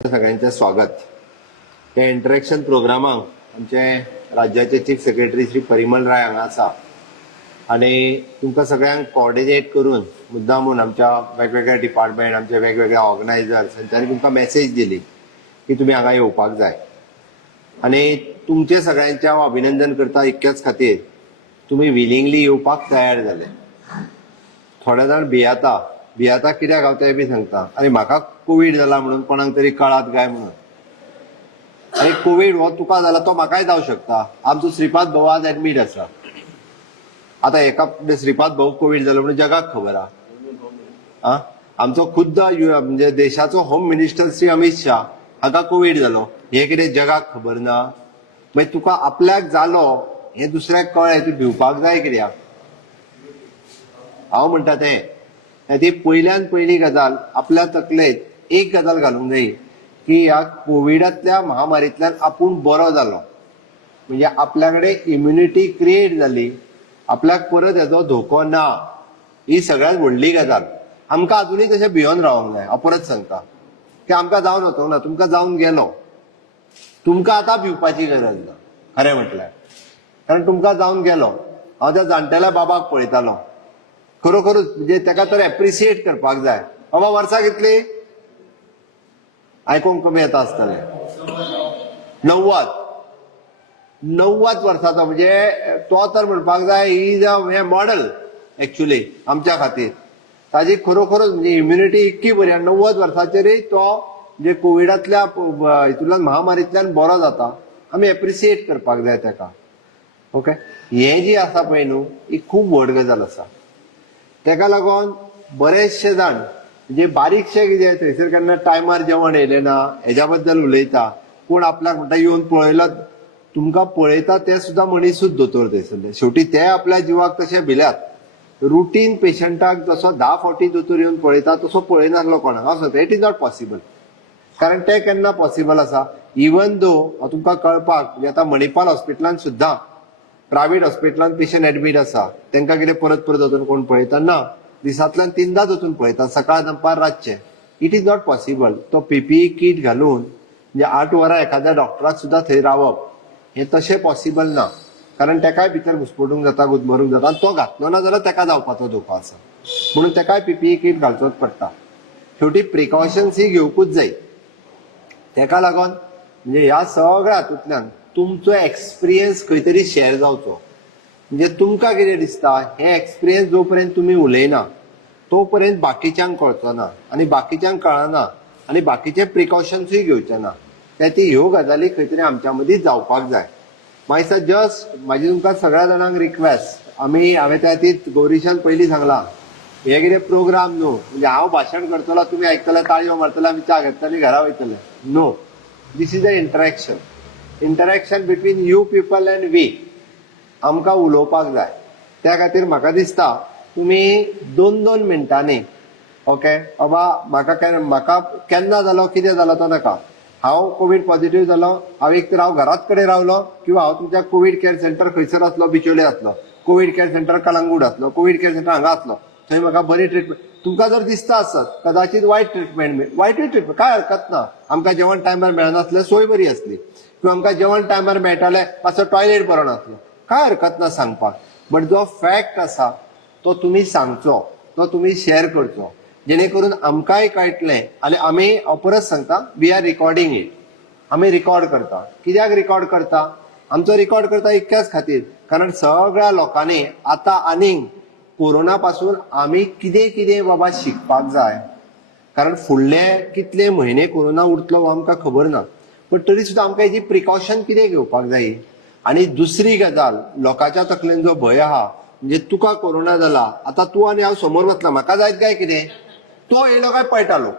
सगळ्यांचे स्वागत. त्या इंटरॅक्शन प्रोग्रामाक आमचे राज्याचे चीफ सेक्रेटरी श्री परिमल राय हांगा आसा आणि तुमकां सगळ्यांक कोऑर्डिनेट करून मुद्दामून आमच्या वेगवेगळ्या डिपार्टमेंट आमचे वेगवेगळ्या ऑर्गनायझर्स हांच्यांनी तुमकां मेसेज दिली की तुमी हांगा येवपाक जाय आणि तुमचे सगळ्यांचे हांव अभिनंदन करता इतक्याच खातीर तुमी विलिंगली येवपाक तयार जाले. थोडे जाण भियाता कित्याक हांव तें बी सांगता. आनी म्हाका कोविड जाला म्हणून कोणाक तरी कळात काय म्हणून. आनी कोविड हो तुका जाला तो म्हाकाय जावं शकता. आमचो श्रीपाद भाऊ आज एडमीट आसा. आता एका श्रीपाद भाऊ कोविड जालो म्हणून जगाक खबर आहा. आमचो खुद्द म्हणजे देशाचो होम मिनिस्टर श्री अमित शाह हाका कोविड जालो हे कितें जगाक खबर ना. मागीर तुका आपल्याक जालो हे दुसऱ्याक कळ्ळें तूं भिवपाक जाय कित्याक. हांव म्हणटा तें ती पयल्यान पयली गजाल आपल्या तकलेत एक गजाल घालूंक जाय की ह्या कोविडांतल्या महामारींतल्यान आपूण बरो जालो म्हणजे आपल्या कडेन इम्युनिटी क्रिएट जाली, आपल्याक परत हेजो धोको ना. ही सगळ्यात व्हडली गजाल. आमकां अजुनूय तशें भियोन रावंक जाय. हांव परत सांगता की आमकां जावन वचोंक ना. तुमकां जावन गेलो, तुमकां आतां भिवपाची गरज ना खरें म्हटल्यार. कारण तुमकां जावन गेलो. हांव त्या जाणटेल्या बाबाक पळयतालो खरोखरूच म्हणजे ताका तर एप्रिशिएट करपाक जाय. बाबा वर्सां कितली आयकूंक कमी येता आसतलें. 90 वर्साचो म्हणजे तो तर म्हणपाक जाय he is a model actually आमच्या खातीर. ताजी खरोखरूच म्हणजे इम्युनिटी इतकी बरी. 90 वर्साचेरय तो म्हणजे कोविडांतल्या हितूंतल्यान महामारींतल्यान बरो जाता. आमी एप्रिशिएट करपाक जाय ताका. ओके, हे जी आसा पळय न्हू ही खूब व्हड गजाल आसा. तेका लागून बरेचशे जाण म्हणजे बारीकशे कितें थंयसर केन्ना टायमार जेवण येयलें ना हेज्या बद्दल उलयता. कोण आपल्याक म्हणटा येवन पळयला. तुमकां पळयता ते सुद्दां मनीसूच दोतोर थंयसरले. शेवटी ते आपल्या जिवाक तशे भिल्यात. रुटीन पेशंटाक जसो 10 फावटी दोतोर येवन पळयता तसो पळयनासलो कोणाक. हांव सांगता इट इज नॉट पॉसिबल. कारण ते केन्ना पॉसिबल आसा इवन दो तुमकां कळपाक म्हणजे आतां मणिपाल हॉस्पिटलान सुद्दां प्रायव्हेट हॉस्पिटलान पेशंट एडमीट आसा तांकां कितें परत परत वचून कोण पळयता ना. दिसांतल्यान 3दाच वचून पळयता, सकाळ दनपार रातचे. It is not possible. तो पीपीई किट घालून म्हणजे 8 वरां एखाद्या डॉक्टराक सुद्दां थंय रावप हे तशें पॉसिबल ना. कारण तेकाय भितर घुस्पटूंक जाता, गुदमरूंक जाता. तो घातलो ना जाल्यार तेका जावपाचो धोको आसा. म्हणून तेकाय पीपीई किट घालचोच पडटा. शेवटी प्रिकॉशन्स ही घेवपूच जाय. तेका लागून म्हणजे ह्या सगळ्या हातूंतल्यान तुमचो एक्सपिरियन्स खंय तरी शेअर जावचो. म्हणजे तुमकां कितें दिसता हे एक्सपिरियन्स जो पर्यंत तुमी उलयना तो पर्यंत बाकीच्यांक कळचो ना आनी बाकीच्यांक कळना आनी बाकीचे प्रिकॉशन्सूय घेवचे ना. ती ह्यो गजाली खंय तरी आमच्या मदीं जावपाक जाय. मागीर जस्ट म्हाजी तुमकां सगळ्या जाणांक रिक्वेस्ट. हांवें त्या खातीर गौरीशान पयलीं सांगलां हे कितें प्रोग्राम न्हू म्हणजे हांव भाशण करतलो तुमी आयकतले ताळयो मारतले आमी च्या घेतले घरा वयतले. No, this is a interaction between you people and we. आमकां उलोवपाक जाय. त्या खातीर म्हाका दिसता तुमी 2-2 मिनटांनी ओके बाबा म्हाका केन्ना जालो कितें जालो तो नाका. हांव कोविड पॉझिटिव्ह जालो, हांव एक तर हांव घराच कडेन रावलो किंवा हांव तुमच्या कोविड केअर सेंटर खंयसर आसलो, बिचोले आसलो, कोविड केअर सेंटर कलंगूट आसलो, कोविड केअर सेंटर हांगा आसलो, थंय म्हाका बरी ट्रिटमेंट. तुमकां जर दिसता आसत कदाचित वायट ट्रिटमेंट काय हरकत ना. आमकां जेवण टायमार मेळनासलें, सोय बरी आसली किंवा आमकां जेवण टायमार मेळटालें मातसो टॉयलेट बरो नासलो, काय हरकत ना सांगपाक. बट जो फॅक्ट आसा तो तुमी सांगचो, तो तुमी शेअर करचो जेणे करून आमकांय कळटलें. आनी आमी हांव परत सांगता वी आर रिकॉर्डिंग इट. आमी रिकॉर्ड करता. कित्याक रिकॉर्ड करता? आमचो रिकॉर्ड करता इतक्याच खातीर कारण सगळ्या लोकांनी आतां आनीक कोरोना पासून आमी कितें कितें बाबा शिकपाक जाय. कारण फुडले कितले म्हयने कोरोना उरतलो हो आमकां खबर ना. पण तरी सुद्दां आमकां हेजी प्रिकॉशन कितें घेवपाक जाय. आनी दुसरी गजाल लोकांच्या तकलेन जो भंय आहा म्हणजे तुका कोरोना जाला आतां तूं आनी हांव समोर वतला म्हाका जायत काय कितें तो येयलो काय पळयटा लोक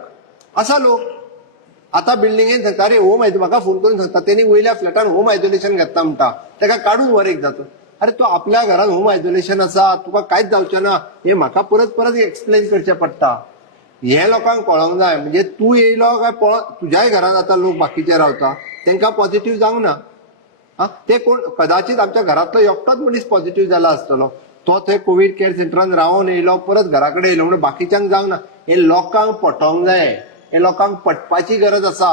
आसा लोक. आतां बिल्डिंगेन सांगता अरे होम म्हाका फोन करून सांगता तेणी वयल्या फ्लॅटान होम आयसोलेशन घेतला म्हणटा ताका काडून वर एक जातो. अरे तो आपल्या घरान होम आयसोलेशन आसा तुका कांयच जावचें ना हे म्हाका परत परत एक्सप्लेन करचें पडटा. हे लोकांक कळोंक जाय. म्हणजे तूं येयलो काय तुज्याय घरान आतां लोक बाकीचे रावता तांकां पॉझिटिव्ह जावंक ना. ते कोण कदाचित आमच्या घरांतलो एकटोच मनीस पॉझिटिव्ह जाला आसतलो तो थंय कोविड केअर सेंटरान रावून येयलो परत घरा कडेन येयलो म्हणून बाकीच्यांक जावंक ना. हे लोकांक पटोवंक जाय हे लोकांक पटपाची गरज आसा.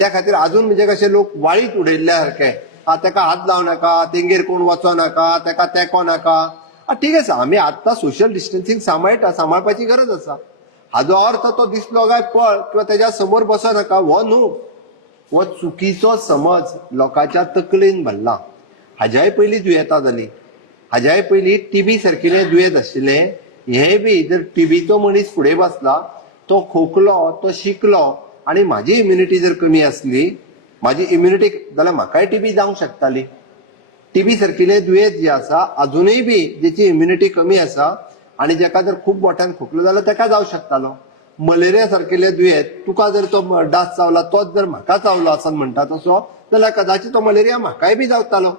त्या खातीर अजून म्हणजे कशे लोक वाळीत उडयल्ल्या सारखे, तेका हात लावं नाका, तेंगेर कोण वचो नाका, तेका तेको नाका. ठीक आसा, आमी आत्तां सोशल डिस्टन्सिंग सांबाळपाची गरज आसा. हाजो अर्थ तो दिसलो काय पळ किंवा तेज्या समोर बसो नाका हो न्हू. हो चुकीचो समज लोकांच्या तकलेन भरला. हाज्याय पयलीं दुयेंतां जाली, हाज्याय पयलीं टीबी सारकिले दुयेंत आशिल्ले. हे बी जर टीबीचो मनीस फुडें बसला, तो खोकलो, तो शिकलो आणि माझी इम्युनिटी जर कमी असली, माझी इम्युनिटी जाल्यार म्हाकाय टीबी जावंक शकताली. टीबी सारकिले दुयेंत जे आसा अजूनय बी जेची इम्युनिटी कमी आसा आणि जेका जर खूप मोठ्यान खोकलो जाल्यार तेका जावं शकतालो. मलेरिया सारकिले दुयेंत तुका जर तो डास चावला, तोच जर म्हाका चावलो आसन म्हणटा तसो, जाल्यार कदाचित तो मलेरिया म्हाकाय बी जावतालो.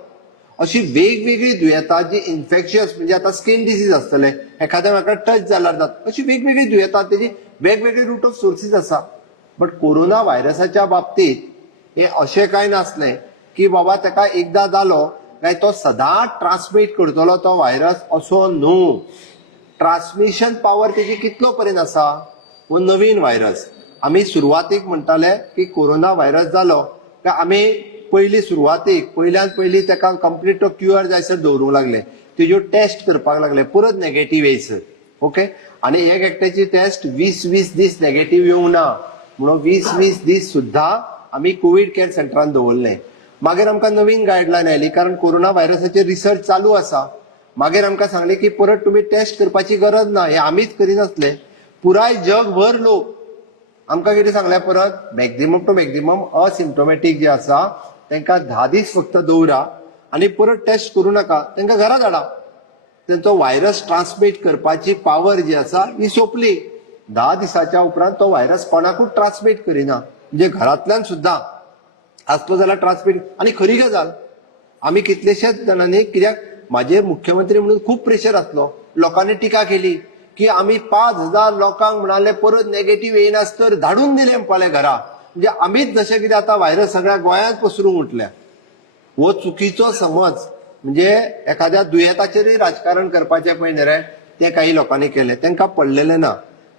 अशी वेगवेगळी दुयेंतां जी इन्फेक्शियस म्हणजे आता स्किन डिसीज आसतले, एखाद्या म्हाका टच जाल्यार जाता, अशी वेगवेगळी दुयेंतां तेजी वेगवेगळी रूट ऑफ सोर्सीस आसा. बट कोरोना व्हायरसाच्या बाबतीत हे अशें कांय नासलें की बाबा तेका एकदां जालो काय तो सदांच ट्रान्समीट करतलो तो व्हायरस, असो न्हू. ट्रान्समिशन पावर तेजी कितलो पर्यंत आसा. हो नवीन व्हायरस. आमी सुरवातीक म्हणटाले की कोरोना व्हायरस जालो काय आमी पयल्यान पयली तेका कंप्लीट तो क्युअर जायसर दवरूंक लागले, तेज्यो टेस्ट करपाक लागले, परत नेगेटिव्ह येयसर. ओके, आणि एक एकट्याची टेस्ट 20-20 दीस नेगेटिव्ह येवंक ना म्हणून 20-20 दीस सुद्धा आमी कोविड केअर सेंटरान दवरले. मागीर आमकां नवीन गायडलायन आयली, कारण कोरोना व्हायरसाचेर रिसर्च चालू आसा. मागीर आमकां सांगले की परत तुमी टेस्ट करपाची गरज ना, हे आमीच करिनासले, पुराय जगभर लोक. आमकां कितें सांगलें परत, मॅक्झिमम टू मॅक्झिमम असिम्प्टोमॅटीक जे आसा तांकां 10 दीस फक्त दवरा आणि परत टेस्ट करूं नाका, तांकां घरा धाडा. तांचो व्हायरस ट्रान्समीट करपाची पावर जी आसा ही सोंपली. 10 दिसाच्या उपरांत तो व्हायरस कोणाकूच ट्रान्समीट करिना, म्हणजे घरांतल्यान सुद्धा आसलो जाल्यार ट्रान्समीट. आणि खरी गजाल, आमी कितलेशेच जाणांनी, कित्याक माझे मुख्यमंत्री म्हणून खूप प्रेशर आसलो, लोकांनी टिका केली की आमी 5,000 लोकांक म्हणाले परत नेगेटिव्ह येयनास तर धाडून दिले म्हणपाले घरा. म्हणजे आमीच जशें कितें आतां व्हायरस सगळ्या गोंयांत पसरूंक उठल्या. हो चुकीचो समज. म्हणजे एखाद्या दुयेंताचेरय राजकारण करपाचें पळय न्ही रे, ते काही लोकांनी केले. तांकां पडलेलें ना,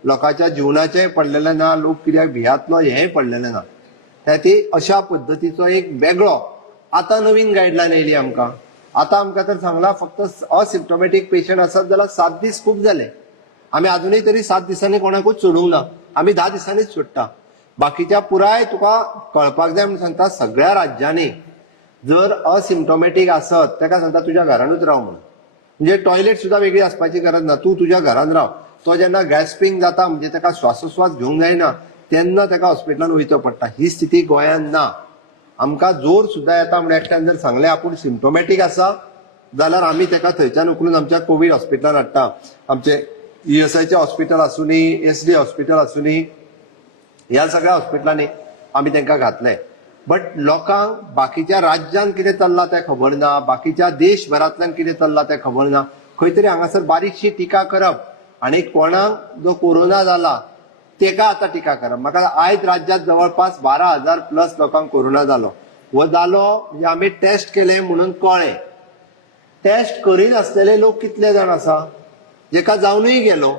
लोकांच्या जिवनाचेंय पडलेलें ना, लोक कित्याक भियातलो हेंय पडलेलें ना. ती अशा पद्दतीचो एक वेगळो आतां नवीन गायडलायन येयली आमकां. आतां आमकां तर सांगला फक्त असिम्प्टोमॅटीक पेशंट आसत जाल्यार 7 दीस खूब जाले. आमी अजूनय तरी 7 दिसांनी कोणाकूच सोडूंक ना, आमी 10 दिसांनीच सोडटा. बाकीच्या पुराय तुका कळपाक जाय म्हणून सांगता, सगळ्या राज्यांनी जर असिम्प्टोमॅटीक आसत ताका सांगता तुज्या घरानूच राव म्हणून. म्हणजे टॉयलेट सुद्धा वेगळी आसपाची गरज ना, तूं तुज्या घरान राव. तो जेन्ना गॅस्पिंग जाता म्हणजे ताका श्वासोश्वास घेवंक जायना तेन्ना ताका हॉस्पिटलान वयचो पडटा. ही स्थिती गोंयांत ना. आमकां जोर सुद्धा येता म्हणून एकट्यान जर सांगलें आपूण सिम्प्टोमॅटीक आसा जाल्यार आमी ताका थंयच्यान उखलून आमच्या कोवीड हॉस्पिटलान हाडटा. आमचे ESIचे हॉस्पिटल आसूनी, SD हॉस्पिटल आसूनी, ह्या सगळ्या हॉस्पिटलांनी आमी तांकां घातले. बट लोकांक बाकीच्या राज्यांत कितें चल्लां तें खबर ना, बाकीच्या देशभरांतल्यान कितें चल्लां तें खबर ना. खंय तरी हांगासर बारीकशी टिका करप आणि कोणाक जो कोरोना जाला तेका आतां टिका करप. म्हाका आयज राज्यांत जवळपास 12,000 प्लस लोकांक कोरोना जालो. हो जालो म्हणजे आमी टेस्ट केले म्हणून कळ्ळें. टेस्ट करिनासलेले लोक कितले जाण आसा, जेका जावनूय गेलो.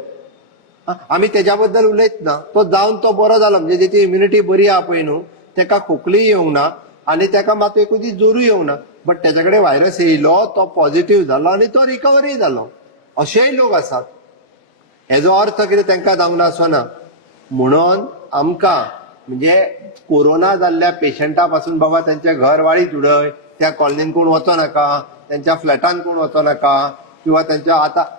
आमी तेज्या बद्दल उलयत ना, तो जावन तो बरो जालो म्हणजे जेची इम्युनिटी बरी आहा पळय न्हू, तेका खोकलीय येवंक ना आणि तेका मात एकूच दीस जोरूय येवंक ना. बट तेच्या कडेन व्हायरस येयलो, तो पॉझिटिव्ह जालो आणि तो रिकवरी जालो. अशेय लोक आसात. हेजो अर्थ कितें तांकां जावंक ना असो ना. म्हणून आमकां म्हणजे कोरोना जाल्ल्या पेशंटा पासून बाबा त्यांच्या घर वाळीत उडय, त्या कॉलनीन कोण वचो नाका, त्यांच्या फ्लॅटान कोण वचो नाका, किंवा त्यांच्या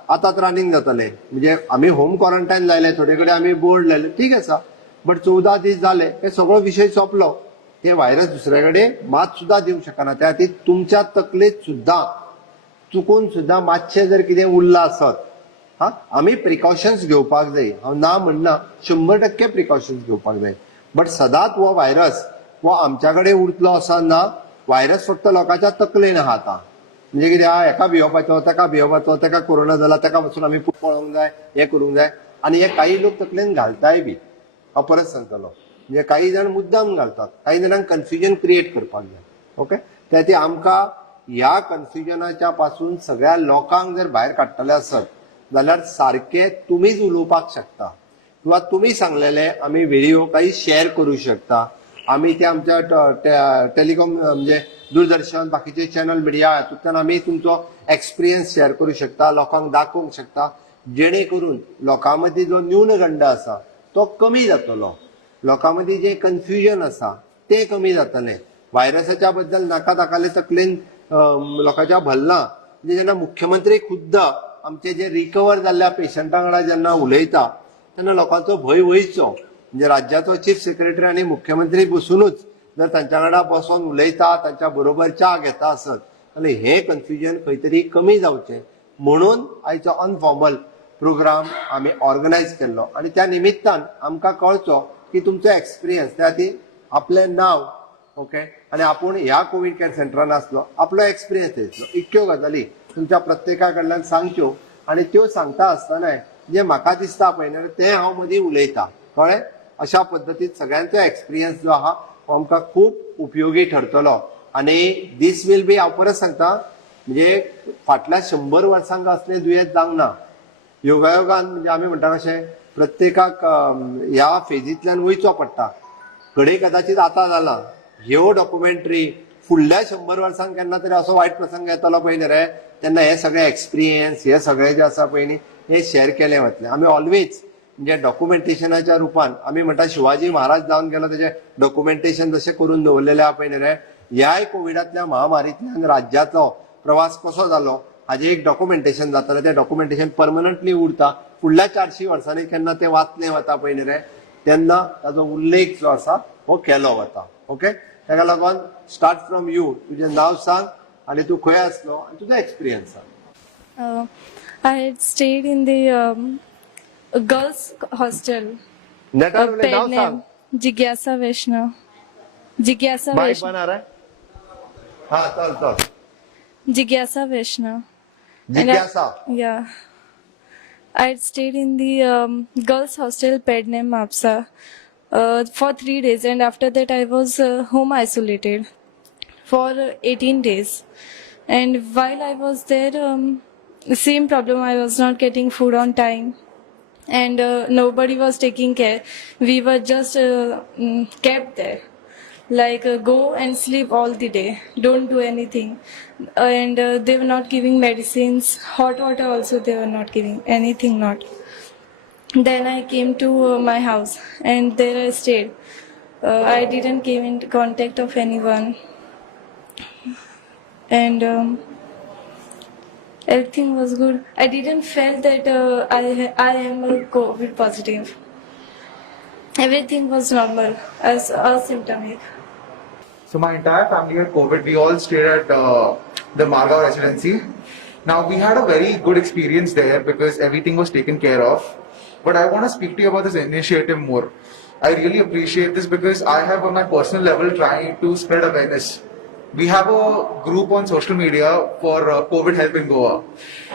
आतां रनिंग जातले. म्हणजे आमी होम क्वारंटायन लायले, थोडे कडेन आमी बोर्ड लायले, ठीक आसा. बट 14 दीस जाले, हे सगळो विशय सोंपलो. हे व्हायरस दुसऱ्या कडेन मात सुद्धा दिवंक शकना. त्या खातीर तुमच्या तकलेत सुद्धा चुकून सुद्धा मातशें जर कितें उरलां आसत, आमी प्रिकॉशन्स घेवपाक जाय. हांव ना म्हणना, 100% प्रिकॉशन्स घेवपाक जाय. बट सदांच हो व्हायरस हो आमच्या कडेन उरतलो असो ना. व्हायरस फक्त लोकांच्या तकलेन आहा आतां. म्हणजे कितें आहा, हेका भिवपाचो, तेका भिवपाचो, तेका कोरोना जाला तेका पासून आमी पळोवंक जाय, हे करूंक जाय. आणि हे काही लोक तकलेन घालताय बी. हांव परत सांगतलो, म्हणजे काही जाण मुद्दाम घालतात, काही जाणांक कन्फ्युजन क्रिएट करपाक जाय. ओके, त्या खातीर आमकां ह्या कन्फ्युजनाच्या पासून सगळ्या लोकांक जर भायर काडटले आसत जाल्यार सारखे तुमीच उलोवपाक शकता किंवा तुम्ही सांगलेले आम्ही व्हिडिओ काही शेअर करू शकता. आम्ही ते आमच्या टेलिकॉम म्हणजे दूरदर्शन बाकीचे चॅनल मिडिया हातूंतल्यान आम्ही तुमचो एक्सपिरियन्स शेअर करू शकता, लोकांक दाखोवंक शकता, जेणे करून लोकां मदीं जो न्यूनगंड आसा तो कमी जातलो. लोकां मदीं जे कन्फ्युजन आसा ते कमी जातले. व्हायरसाच्या बद्दल नाका ताकाले तकलेन लोकांच्या भरला. म्हणजे जेन्ना मुख्यमंत्री खुद्द आमचे जे रिकवर जाल्ल्या पेशंटां वांगडा जेन्ना उलयता तेन्ना लोकांचो भंय वयचो. म्हणजे राज्याचो चीफ सेक्रेटरी आनी मुख्यमंत्री बसूनच जर तांच्या वांगडा बसून उलयता, तांच्या बरोबर च्या घेता आसत जाल्यार हे कन्फ्युजन खंय तरी कमी जावचें म्हणून आयचो अनफॉर्मल प्रोग्राम आमी ऑर्गनायज केल्लो. आनी त्या निमित्तान आमकां कळचो की तुमचो एक्सपिरियन्स त्या खातीर आपलें नांव ओके आनी आपूण ह्या कोवीड केअर सेंटरान आसलो आपलो एक्सपिरियन्स दितलो. इतक्यो गजाली तुमच्या प्रत्येका कडल्यान सांगच्यो आनी त्यो सांगता आसतना जे म्हाका दिसता पळय न्हय ते हांव मदीं उलयतां कळ्ळें. अशा पद्दतीन सगळ्यांचो एक्सपिरियन्स जो आहा तो आमकां खूब उपयोगी ठरतलो. आनी दीस वील बी हांव परत सांगता म्हणजे फाटल्या 100 वर्सांक असलें दुयेंस जावंक ना. योगायोगान म्हणजे आमी म्हणटा कशें प्रत्येकाक ह्या फेजींतल्यान वयचो पडटा. घडये कदाचित आतां जाला ह्यो डॉक्युमेंटरी फुडल्या 100 वर्सांक केन्ना तरी असो वायट प्रसंग येतलो पळय न्ही रे तेन्ना हे सगळे एक्सपिरियन्स हे सगळे जे आसा पळय न्ही हे शेअर केले वतले. आमी ऑलवेज म्हणजे डॉक्युमेंटेशनाच्या रुपान आमी म्हणटा शिवाजी महाराज जावन गेलो तेजे डॉक्युमेंटेशन जशें करून दवरलेलें आहा पळय न्ही रे ह्याय कोविडांतल्या महामारींतल्यान राज्याचो प्रवास कसो जालो हाजे एक डॉक्युमेंटेशन जातालें. तें डॉक्युमेंटेशन परमनंटली उरता. फुडल्या 400 वर्सांनी केन्ना तें वाचलें वता पळय न्ही रे तेन्ना ताजो उल्लेख जो आसा हो केलो वता. ओके ताका लागून स्टार्ट फ्रॉम यू. तुजें नांव सांग आनी तूं खंय आसलो आनी तुजो एक्सपिरियन्स सांग. I had stayed in the girls' hostel. नेटार उलय नांव Ped सांग. name Jigyasa Vaishnav. Jigyasa मायक Vaishnav. बना रे. हा चल चल. Jigyasa Vaishnav. जिज्ञासा. Yeah. I had stayed in the girls' hostel Ped name Mapsa for 3 days, and after that I was home isolated for 18 days. And while I was there, the same problem, I was not getting food on time, and nobody was taking care. We were just kept there, like go and sleep all the day, don't do anything. And they were not giving medicines, hot water also they were not giving, anything not. Then I came to my house and there I stayed. I didn't came into contact of anyone, and everything was good. I didn't feel that I am a COVID positive. Everything was normal as asymptomatic. So my entire family had COVID. We all stayed at the Margao residency. Now we had a very good experience there because everything was taken care of. But I want to speak to you about this initiative more. I really appreciate this because I have on my personal level trying to spread awareness. We have a group on social media for COVID Help in Goa.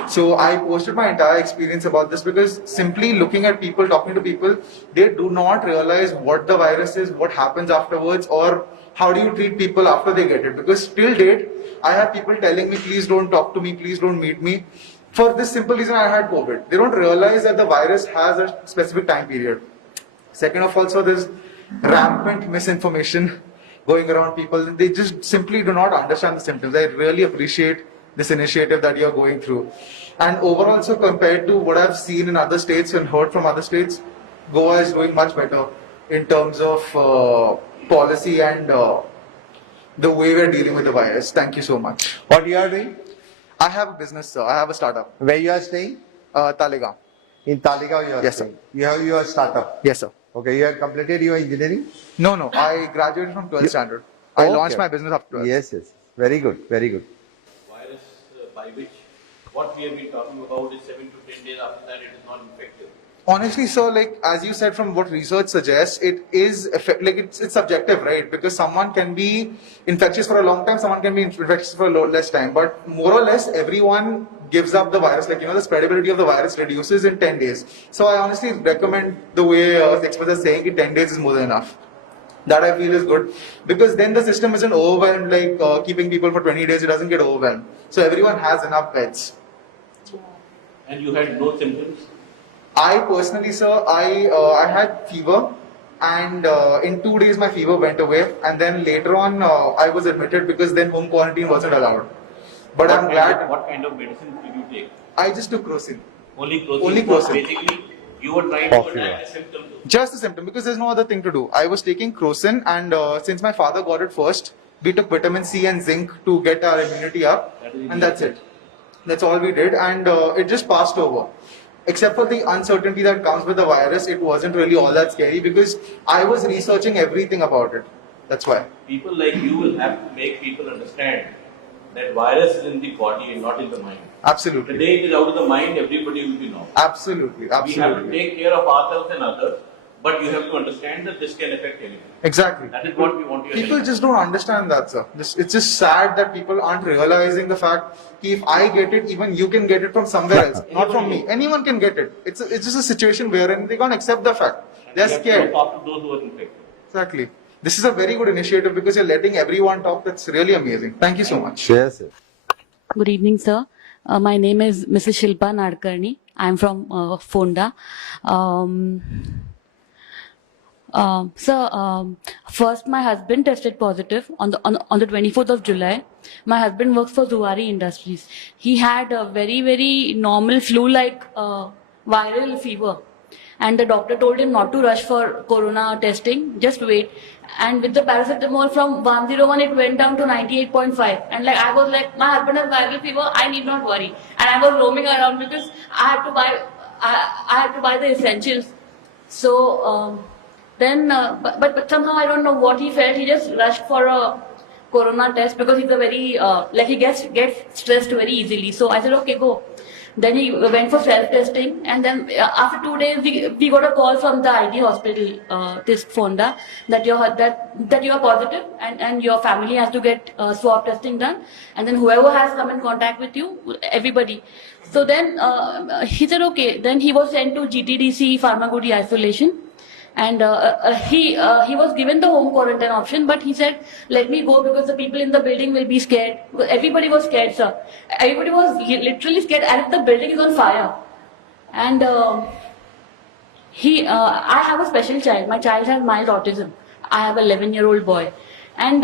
So I posted my entire experience about this because simply looking at people, talking to people, they do not realize what the virus is, what happens afterwards, or how do you treat people after they get it. Because till date, I have people telling me, please don't talk to me, please don't meet me. For this simple reason, I had COVID. They don't realize that the virus has a specific time period. Second of all, so there's rampant misinformation going around people. They just simply do not understand the symptoms. I really appreciate this initiative that you're going through. And overall, so compared to what I've seen in other states and heard from other states, Goa is doing much better in terms of policy and the way we're dealing with the virus. Thank you so much. What you are doing? I have a business, sir. I have a startup. Where you are staying? Talegaon. In Talegaon you are Yes, sir. staying. You have your startup. Yes, sir. Okay, you have completed your engineering? No. I graduated from 12th standard. I Okay. launched my business after 12th. Yes. Very good, very good. Virus by which what we have been talking about is 7 to 10 days after that it is not infective. Honestly, so like as you said, from what research suggests, it is like it's subjective, right? Because someone can be infectious for a long time, someone can be infectious for a less time, but more or less everyone gives up the virus. Like the spreadability of the virus reduces in 10 days. So I honestly recommend the way experts are saying it, 10 days is more than enough. That I feel is good because then the system isn't overwhelmed like keeping people for 20 days. It doesn't get overwhelmed. So everyone has enough beds. And you had no symptoms? I personally, sir, I had fever, and in 2 days my fever went away, and then later on I was admitted because then home quarantine wasn't allowed. But I'm glad What kind of medicine did you take? I just took Crocin. Only Crocin. Only Crocin. Basically, you were trying to attack a symptom. Just a symptom, because there's no other thing to do. I was taking Crocin, and since my father got it first, we took vitamin C and zinc to get our immunity up, and that's it. That's all we did, and it just passed over. Except for the uncertainty that comes with the virus, it wasn't really all that scary because I was researching everything about it. That's why. People like you will have to make people understand that virus is in the body and not in the mind. The Absolutely. day it is out of the mind, everybody will be normal. Absolutely. We have to Absolutely. take care of ourselves and others, but you have to understand that this can affect anyone. Exactly. That is what we want you to People just don't understand that, sir. It's just sad that people aren't realizing the fact that if I get it, even you can get it from somewhere else, not from me. Anyone can get it. It's just a situation wherein they can't accept the fact. They're scared. Talk to those who are infected. Exactly. This is a very good initiative because you're letting everyone talk. That's really amazing. Thank you so much. Yes. Good evening, sir. My name is Mrs. Shilpa Nadkarni. I'm from Fonda. Sir, first my husband tested positive on the 24th of July. My husband works for Zuari Industries. He had a very normal flu-like viral fever, and the doctor told him not to rush for corona testing. Just wait. And with the paracetamol from 101, it went down to 98.5. And like I was like, my husband has viral fever. I need not worry. And I was roaming around because I had to buy. I had to buy the essentials. So. But somehow I don't know what he felt. He just rushed for a corona test because he's a very he gets stressed very easily. So I said, okay, go. Then he went for self-testing, and then after 2 days we got a call from the IT hospital, this Fonda, that you are positive and your family has to get swab testing done, and then whoever has come in contact with you, everybody. So then he said, okay. Then he was sent to GTDC Pharmagudi isolation. And he was given the home quarantine option, but he said, let me go because the people in the building will be scared. Everybody was scared, sir. Everybody was literally scared, and if the building is on fire. And I have a special child. My child has mild autism. I have an 11-year-old boy. And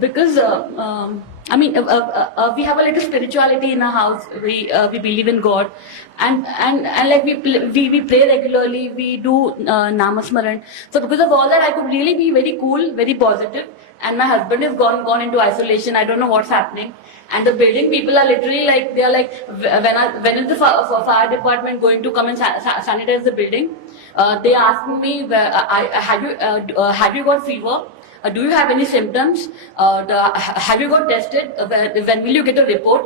because we have a little spirituality in our house. We believe in God, and like we pray regularly. We do namasmaran. So because of all that, I could really be very cool, very positive. And my husband is gone into isolation. I don't know what's happening. And the building people are literally like, they are like, when is the fire department going to come and sanitize the building? They asked me, have you got fever? Do you have any symptoms? Have you got tested? When will you get a report?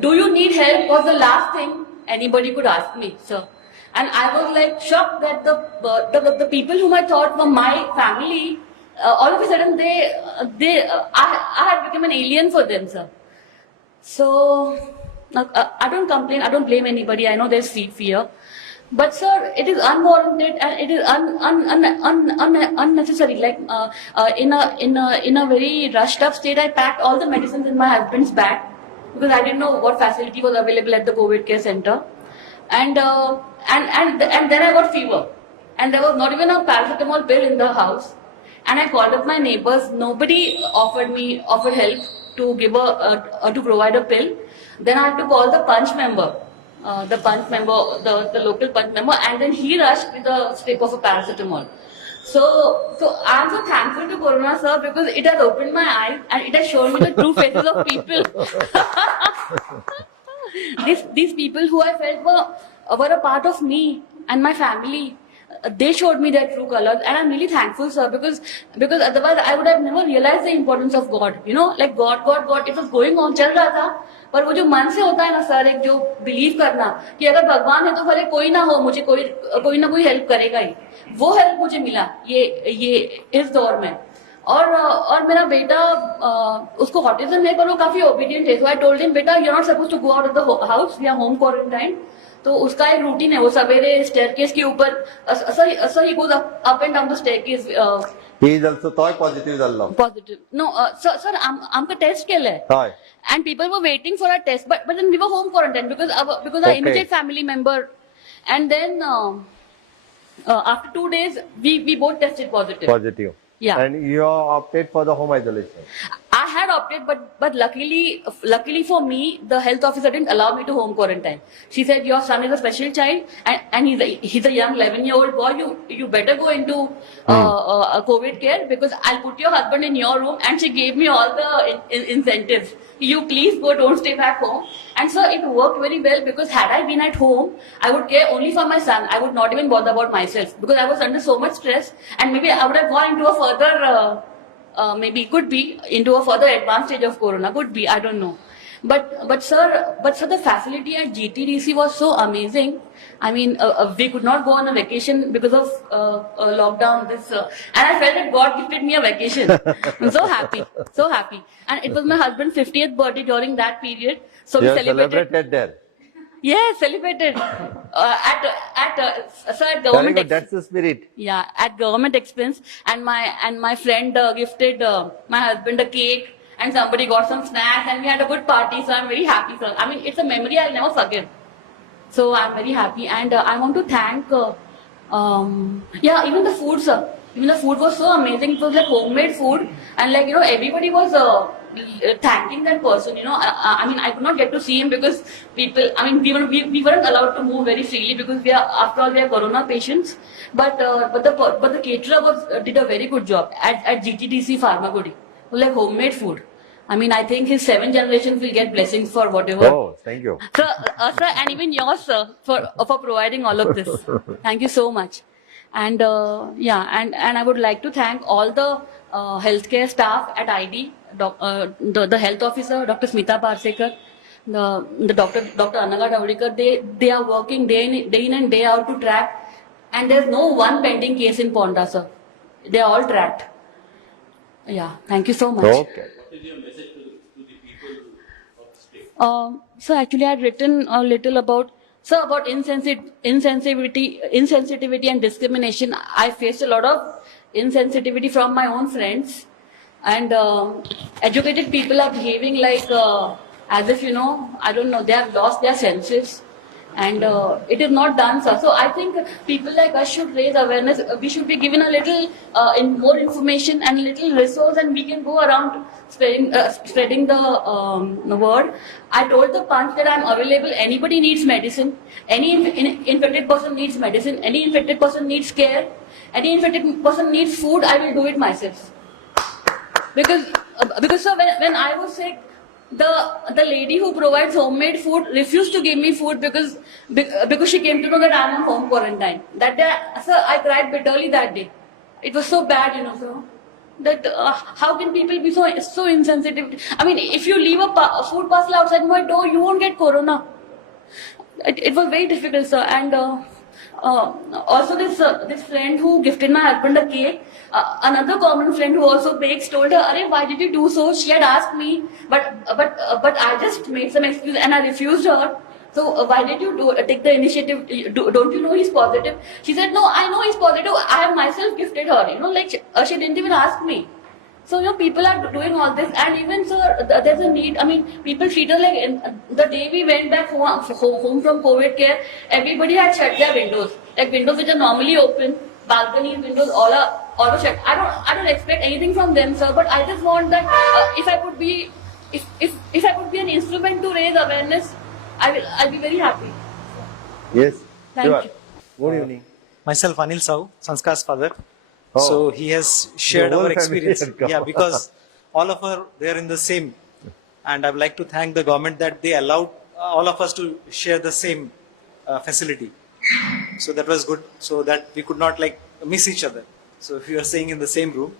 Do you need help? Was the last thing anybody could ask me, sir. And I was like shocked that the people whom I thought were my family, all of a sudden I had become an alien for them, sir. So I don't complain. I don't blame anybody. I know there's fear. But sir, it is unwarranted and it is unnecessary. Like in a very rushed up state, I packed all the medicines in my husband's bag because I didn't know what facility was available at the COVID care center, and then I got fever, and there was not even a paracetamol pill in the house, and I called up my neighbors. Nobody offered help to give to provide a pill. Then I had to call the punch member. The local punch member, and then he rushed with a strip of a paracetamol. So I'm so thankful to Corona, sir, because it has opened my eyes and it has shown me the true faces of people. These people who I felt were a part of me and my family. They showed me their true colors, and I'm really thankful, sir, because otherwise I would have never realized the importance of God. You know, like God, it was going on, चल रहा था, पर वो जो मन से होता है ना sir, एक जो बिलीव करना कि अगर भगवान है तो भले कोई ना हो, मुझे कोई ना कोई हेल्प करेगा ही, वो हेल्प मुझे मिला ये इस दौर में. और मेरा बेटा उसको ऑटिज्म है पर वो काफी ओबीडियंट है. सो आई टोल्ड हिम, बेटा you are not supposed to go out of the house, we are home quarantine. तो उसका एक रूटीन है, वो सवेरे स्टेयरकेस के ऊपर sir he goes up end down the staircase. He is also toy positive जाल्लो. Positive. No, sir, आमका taste केलं है. Toy. And people were waiting for a test, but then we were home quarantine because our immediate family member And then after 2 days, we both tested positive. Positive. Yeah. And you opted for the home isolation. I had opted, but luckily for me, the health officer didn't allow me to home quarantine. She said, your son is a special child, and he's a young 11-year-old boy. You better go into a COVID care, because I'll put your husband in your room. And she gave me all the incentives. You please go, don't stay back home. And so it worked very well, because had I been at home, I would care only for my son. I would not even bother about myself, because I was under so much stress, and maybe I would have gone into a further. Maybe could be into a further advanced stage of corona, could be, I don't know. But sir, the facility at GTDC was so amazing. I mean, we could not go on a vacation because of lockdown. And I felt that God gifted me a vacation. I'm so happy, so happy. And it was my husband's 50th birthday during that period, so You we have celebrated there. Yeah, celebrated at Very government. good. That's the spirit. Yeah, at government expense, and my friend gifted my husband a cake, and somebody got some snacks, and we had a good party. So I'm very happy, sir. I mean, it's a memory I'll never forget. So I'm very happy, and I want to thank. Even the food, sir. Even the food was so amazing. It was like homemade food, and everybody was thanking that person. I mean, I could not get to see him because people. I mean, we weren't allowed to move very freely because after all we are corona patients. But the caterer did a very good job at GTDC Pharmagudi. Like homemade food. I mean, I think his 7 generations will get blessings for whatever. Oh, thank you. Sir, and even yours, sir, for providing all of this. Thank you so much. And and I would like to thank all the healthcare staff at ID, the health officer, Dr. Smita Parsekar, the Dr. Anaga Daudikar. They are working day in and day out to track, and there's no one pending case in Ponda, sir. They are all tracked. Yeah, thank you so much. Okay. What is your message to the people of the state? So actually, I had written a little about insensitivity and discrimination. I faced a lot of insensitivity from my own friends, and educated people are behaving like as if I don't know, they have lost their senses. And it is not done, sir. So I think people like us should raise awareness. We should be given a little more information and a little resource, and we can go around spreading the word. I told the Panch that I'm available. Anybody needs medicine. Any infected person needs medicine. Any infected person needs care. Any infected person needs food. I will do it myself. Because sir, when I was sick, the lady who provides homemade food refused to give me food because she came to know that I'm on home quarantine. That day, sir, I cried bitterly that day. It was so bad, sir. That how can people be so insensitive? I mean, if you leave a food parcel outside my door, you won't get corona. It was very difficult, sir. And also this friend who gifted my husband a cake, another common friend who also bakes told her, "Arey, why did you do so?" She had asked me, but I just made some excuse and I refused her. So why did you take the initiative? Don't you know he's positive? She said, "No, I know he's positive. I have myself gifted her." She didn't even ask me. So people are doing all this, and even sir, there's a need. I mean, people treat her like the day we went back home from COVID care, everybody had shut their windows, like windows which are normally open, balconies, windows, all are shut. I don't expect anything from them, sir, but I just want that if I could be an instrument to raise awareness, I'll be very happy. Yes. Thank Sure. you. Good evening. Myself, Anil Sahu, Sanskar's father. Oh. So he has shared The whole our family experience. had come. Yeah, because all of us they are in the same. And I would like to thank the government that they allowed all of us to share the same facility. So that was good. So that we could not miss each other. So if you are staying in the same room.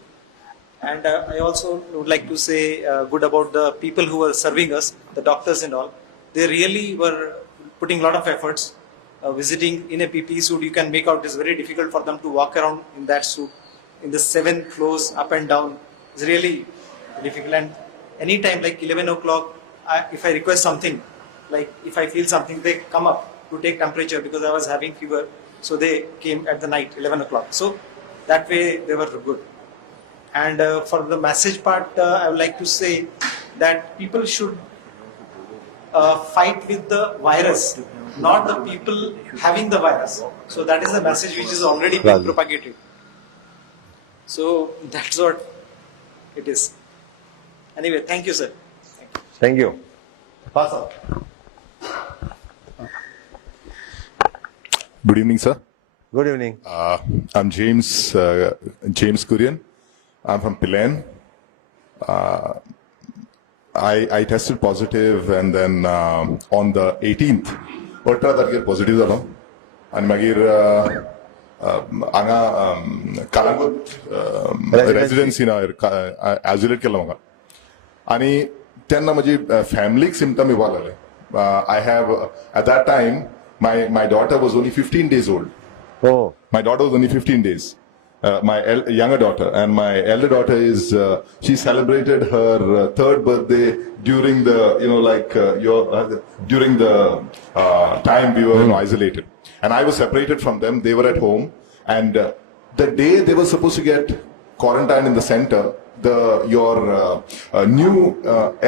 And I also would like to say good about the people who were serving us, the doctors and all. They really were putting a lot of efforts. Visiting in a PPE suit, you can make out it's very difficult for them to walk around in that suit, in the 7 floors up and down. It's really difficult. And anytime, like 11 o'clock, if I request something, like if I feel something, they come up to take temperature because I was having fever. So they came at the night, 11 o'clock. So that way they were good. And for the message part, I would like to say that people should fight with the virus not the people having the virus. So that is the message which is already being Right. propagated. So that's what it is. Anyway, thank you, sir. Thank you. Pass on. Good evening, sir. Good evening. I'm James Kurian. I'm from Pilan. I tested positive, and then on the 18th, ultra target positive zalo. And magir anga Kalangut residency na isolate केला मगा. आणि त्यांना माझी family symptom इवाले. I have at that time my daughter was only 15 days old. Oh, My daughter was only 15 days. My younger daughter, and my elder daughter is she celebrated her third birthday during the during the time we were isolated, and I was separated from them. They were at home, and the day they were supposed to get quarantined in the center, your new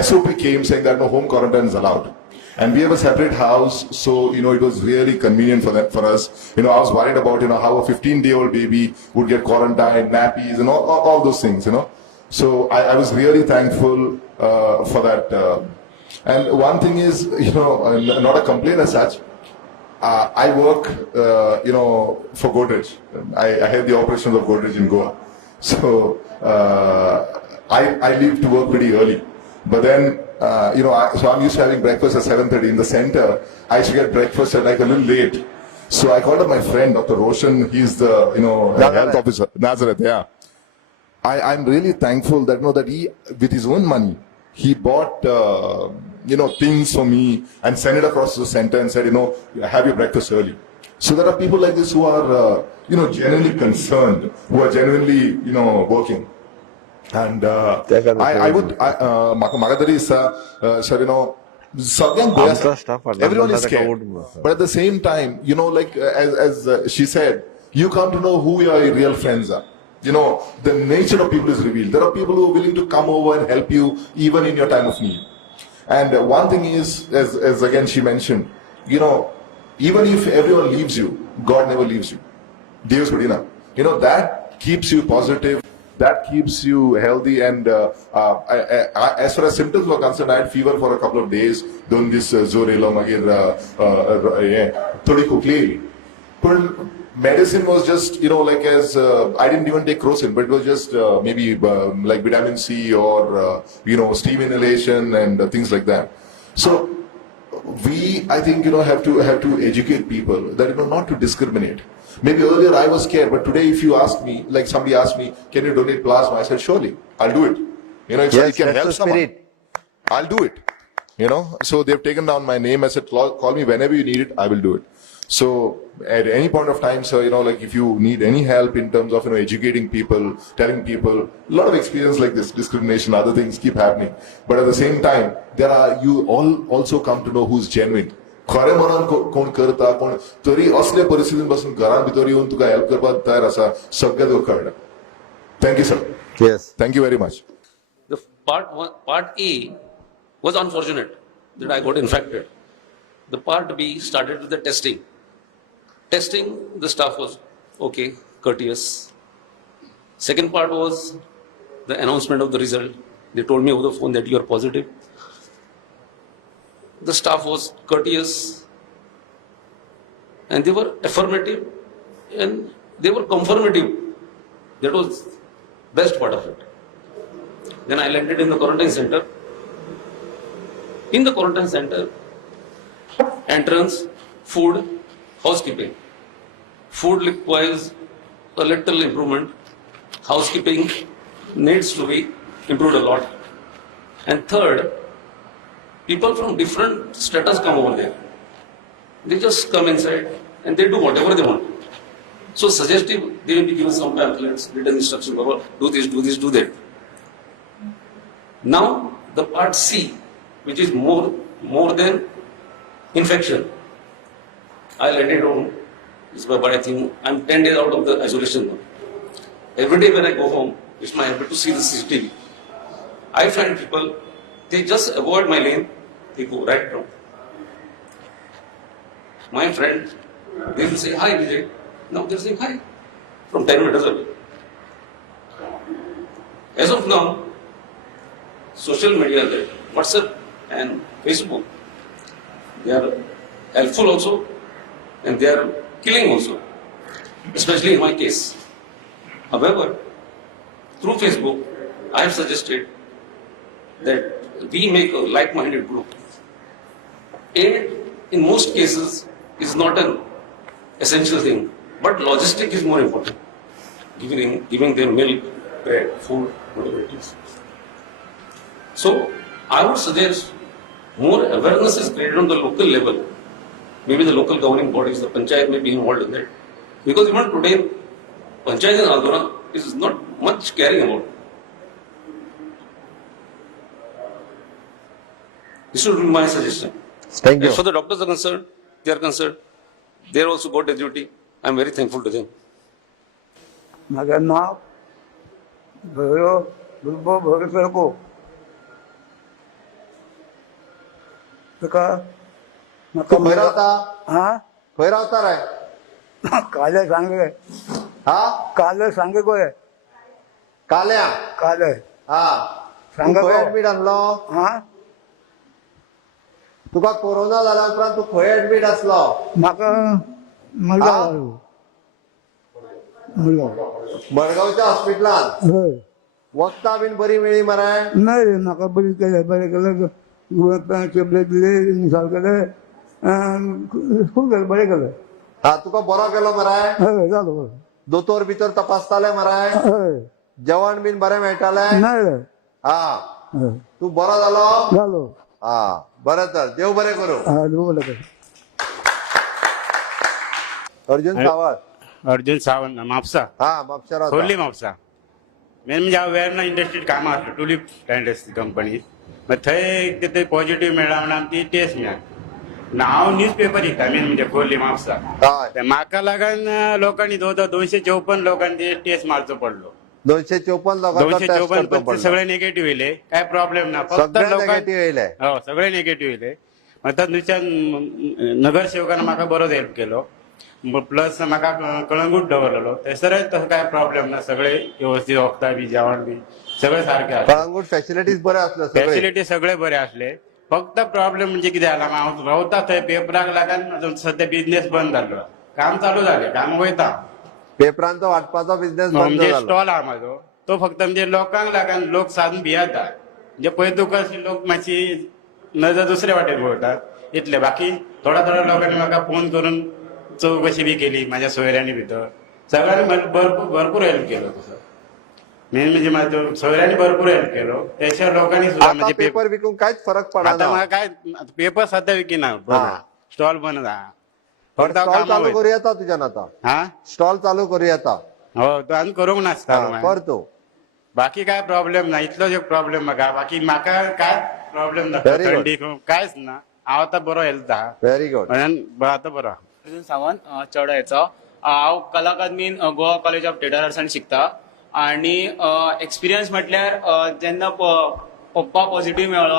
SOP came saying that no home quarantine is allowed. And we have a separate house, so it was really convenient for us. I was worried about how a 15-day-old baby would get quarantined, nappies, and all those things. So I was really thankful for that. And one thing is, not a complaint as such. I work, for Godrej. I had the operations of Godrej in Goa, so I leave to work pretty early. But then, so I'm used to having breakfast at 7:30 in the center. I used to get breakfast at like a little late. So I called up my friend, Dr. Roshan. He's the, health officer, Nazareth, yeah. I'm really thankful that, that he, with his own money, he bought, things for me and sent it across to the center and said, have your breakfast early. So there are people like this who are, genuinely concerned, who are genuinely, working. And I would, Magadari sir, everyone is scared. But at the same time, like as she said, you come to know who your real friends are. The nature of people is revealed. There are people who are willing to come over and help you even in your time of need. And one thing is, as again she mentioned, even if everyone leaves you, God never leaves you. Deus Padina. That keeps you positive. That keeps you healthy, and as far as symptoms were concerned, I had fever for a couple of days. Doing this zorelo magir thodi kukli. But medicine was just like as I didn't even take Crocin, but it was just maybe like vitamin C or steam inhalation and things like that. So we, I think, have to educate people that not to discriminate. Maybe earlier I was scared, but today if you ask me, like somebody asked me, can you donate plasma? I said, surely, I'll do it. If yes, I can that's help the someone, spirit. I'll do it. So they've taken down my name. I said, call me whenever you need it, I will do it. So at any point of time, sir, like if you need any help in terms of, educating people, telling people, a lot of experience like this, discrimination, other things keep happening. But at the same time, you all also come to know who's genuine. खरे मनान कोण करता कोण तरी असल्या परिस्थितींपासून घरात भितर येऊन तुका हेल्प करपाक तयार आसा सगळ्यात कळटा. Thank you, sir. Yes. Thank you very much. The part A was unfortunate that I got infected. The part B started with the testing. Testing, the staff was okay, courteous. Second part was the announcement of the result. They told me over the phone that you are positive. The staff was courteous, and they were affirmative, and they were confirmative. That was best part of it. Then I landed in the quarantine center. In the quarantine center, entrance, food, housekeeping. Food requires a little improvement. Housekeeping needs to be improved a lot. And third, people from different status come over there. They just come inside and they do whatever they want. So suggestive, they will be given some pamphlets, written instructions about do this, do that. Now the part C, which is more than infection. I landed home, but I think I'm 10 days out of the isolation now. Every day when I go home, it's my habit to see the CCTV. I find people, they just avoid my lane, they go right down. my friend, they will say, hi Vijay. Now they're saying hi from 10 meters away. As of now, social media, like WhatsApp and Facebook, they are helpful also and they are killing also, especially in my case. However, through Facebook, I have suggested that we make a like-minded group. Aid, in most cases, is not an essential thing, but logistic is more important. Giving them milk, bread, food, whatever it is. So, I would suggest more awareness is created on the local level. Maybe the local governing bodies, the panchayat may be involved in that. Because even today, panchayat in Andhra is not much caring about. This would be my suggestion. Thank you. As far the doctors are concerned, they also got a duty. I am very thankful to them. माझं नाव भैरव गुरुबो भोरसरको तुका तू खंय रावता हा खंय रावता रे काले सांगे हा काले सांगे कोय काल्या काले हा सांगा तू खंय गो. ऍडमिट आसलो हा तुका कोरोना जाल्या उपरांत तू खंय ऍडमिट आसलो म्हाका मडगांव मडगांव मडगांवच्या हॉस्पिटलांत हय वखदां बीन बरी मेळ्ळी मरे नाही रे म्हाका बरें केलें टॅबलेट दिले इन्स्टॉल केले खूब केलें बरें केलें हा तुका बरो केलो मरे हय जालो दोतोर भितर तपासताले मरे हय जेवण बीन बरें मेळटालें नाही रे हा हय तू बरो जालो जालो हा बरें तर देव बरें करूं हा बरें केलें अर्जुन सावंत अर्जुन सावंत म्हापसा हा म्हापशा रावता खोर्ली म्हापसा मेन म्हणजे हांव वेर्ना इंडस्ट्रीट कामां आसलो टुलीप इंडस्ट्री कंपनी मागीर थंय कितें पॉझिटिव्ह मेळ्ळा म्हणून आमची टेस्ट मेळ्ळा हांव न्यूज पेपर विकता मेन म्हणजे खोर्ली म्हापसा हय ते म्हाका लागून लोकांनी 254 लोकांचे टेस्ट मारचो पडलो 254 लोकांचो टेस्ट 254 करचो पण ते पडलो सगळे निगेटिव्ह येयले काय प्रॉब्लेम ना फक्त सगळे लोकांक नेगेटिव्ह येयले हो सगळे निगेटिव्ह येयले मागीर थंयच्यान नगरसेवकान म्हाका बरोच हेल्प केलो प्लस म्हाका कळंगूट दवरलेलो थंयसरय तसो काय प्रॉब्लेम ना सगळे व्यवस्थित वखदां बी जेवण बी सगळे सारखे आसले कळंगूट फॅसिलिटीज बरे आसले सगळे फॅसिलिटी सगळे बरे आसले फक्त प्रॉब्लेम म्हणजे कितें जाला हांव रावता थंय पेपराक लागून सध्या बिझनेस बंद जाल्लो काम चालू जालें काम वयता पेपरांचो वाटपाचो बिझनेस बंद म्हणजे जालो स्टॉल आहा म्हाजो तो फक्त म्हणजे लोकांक लागून लोक साधून भियेता म्हणजे पळय तुका लोक मातशी नजर दुसरे वाटेन पळयतात इतले बाकी थोड्या लोकांनी म्हाका फोन करून चौकशी बी केली माझ्या सोयऱ्यांनी भितर सगळ्यांनी भरपूर हेल्प केलो तसं मेन म्हणजे माझ्या सोयऱ्यांनी भरपूर हेल्प केलो त्याशिवाय लोकांनी सुद्धा आता म्हणजे पेपर विकून कांयच फरक आता पडना म्हाका काय पेपर सध्या विकिना हा. स्टॉल बंद आहा फक्त हांव स्टॉल कामाक चालू वयता. करूं येता तुज्यान आता हा स्टॉल चालू करूं येता हो तो आनी करूंक नासता कर तूं बाकी काय प्रॉब्लेम ना इतलोच एक प्रॉब्लेम म्हाका काय प्रॉब्लेम ना Very good. थंडी कांयच ना हांव आतां बरो हेल्थ आहा व्हेरी गुड म्हणून आतां बरो आहा. अर्जुन सावंत चौडायचो हांव कला अकादमीन गोवा कॉलेज ऑफ थिएटर आर्ट्सान शिकता आनी एक्सपिरियन्स म्हटल्यार जेन्ना पप्पा पॉझिटिव्ह मेळ्ळो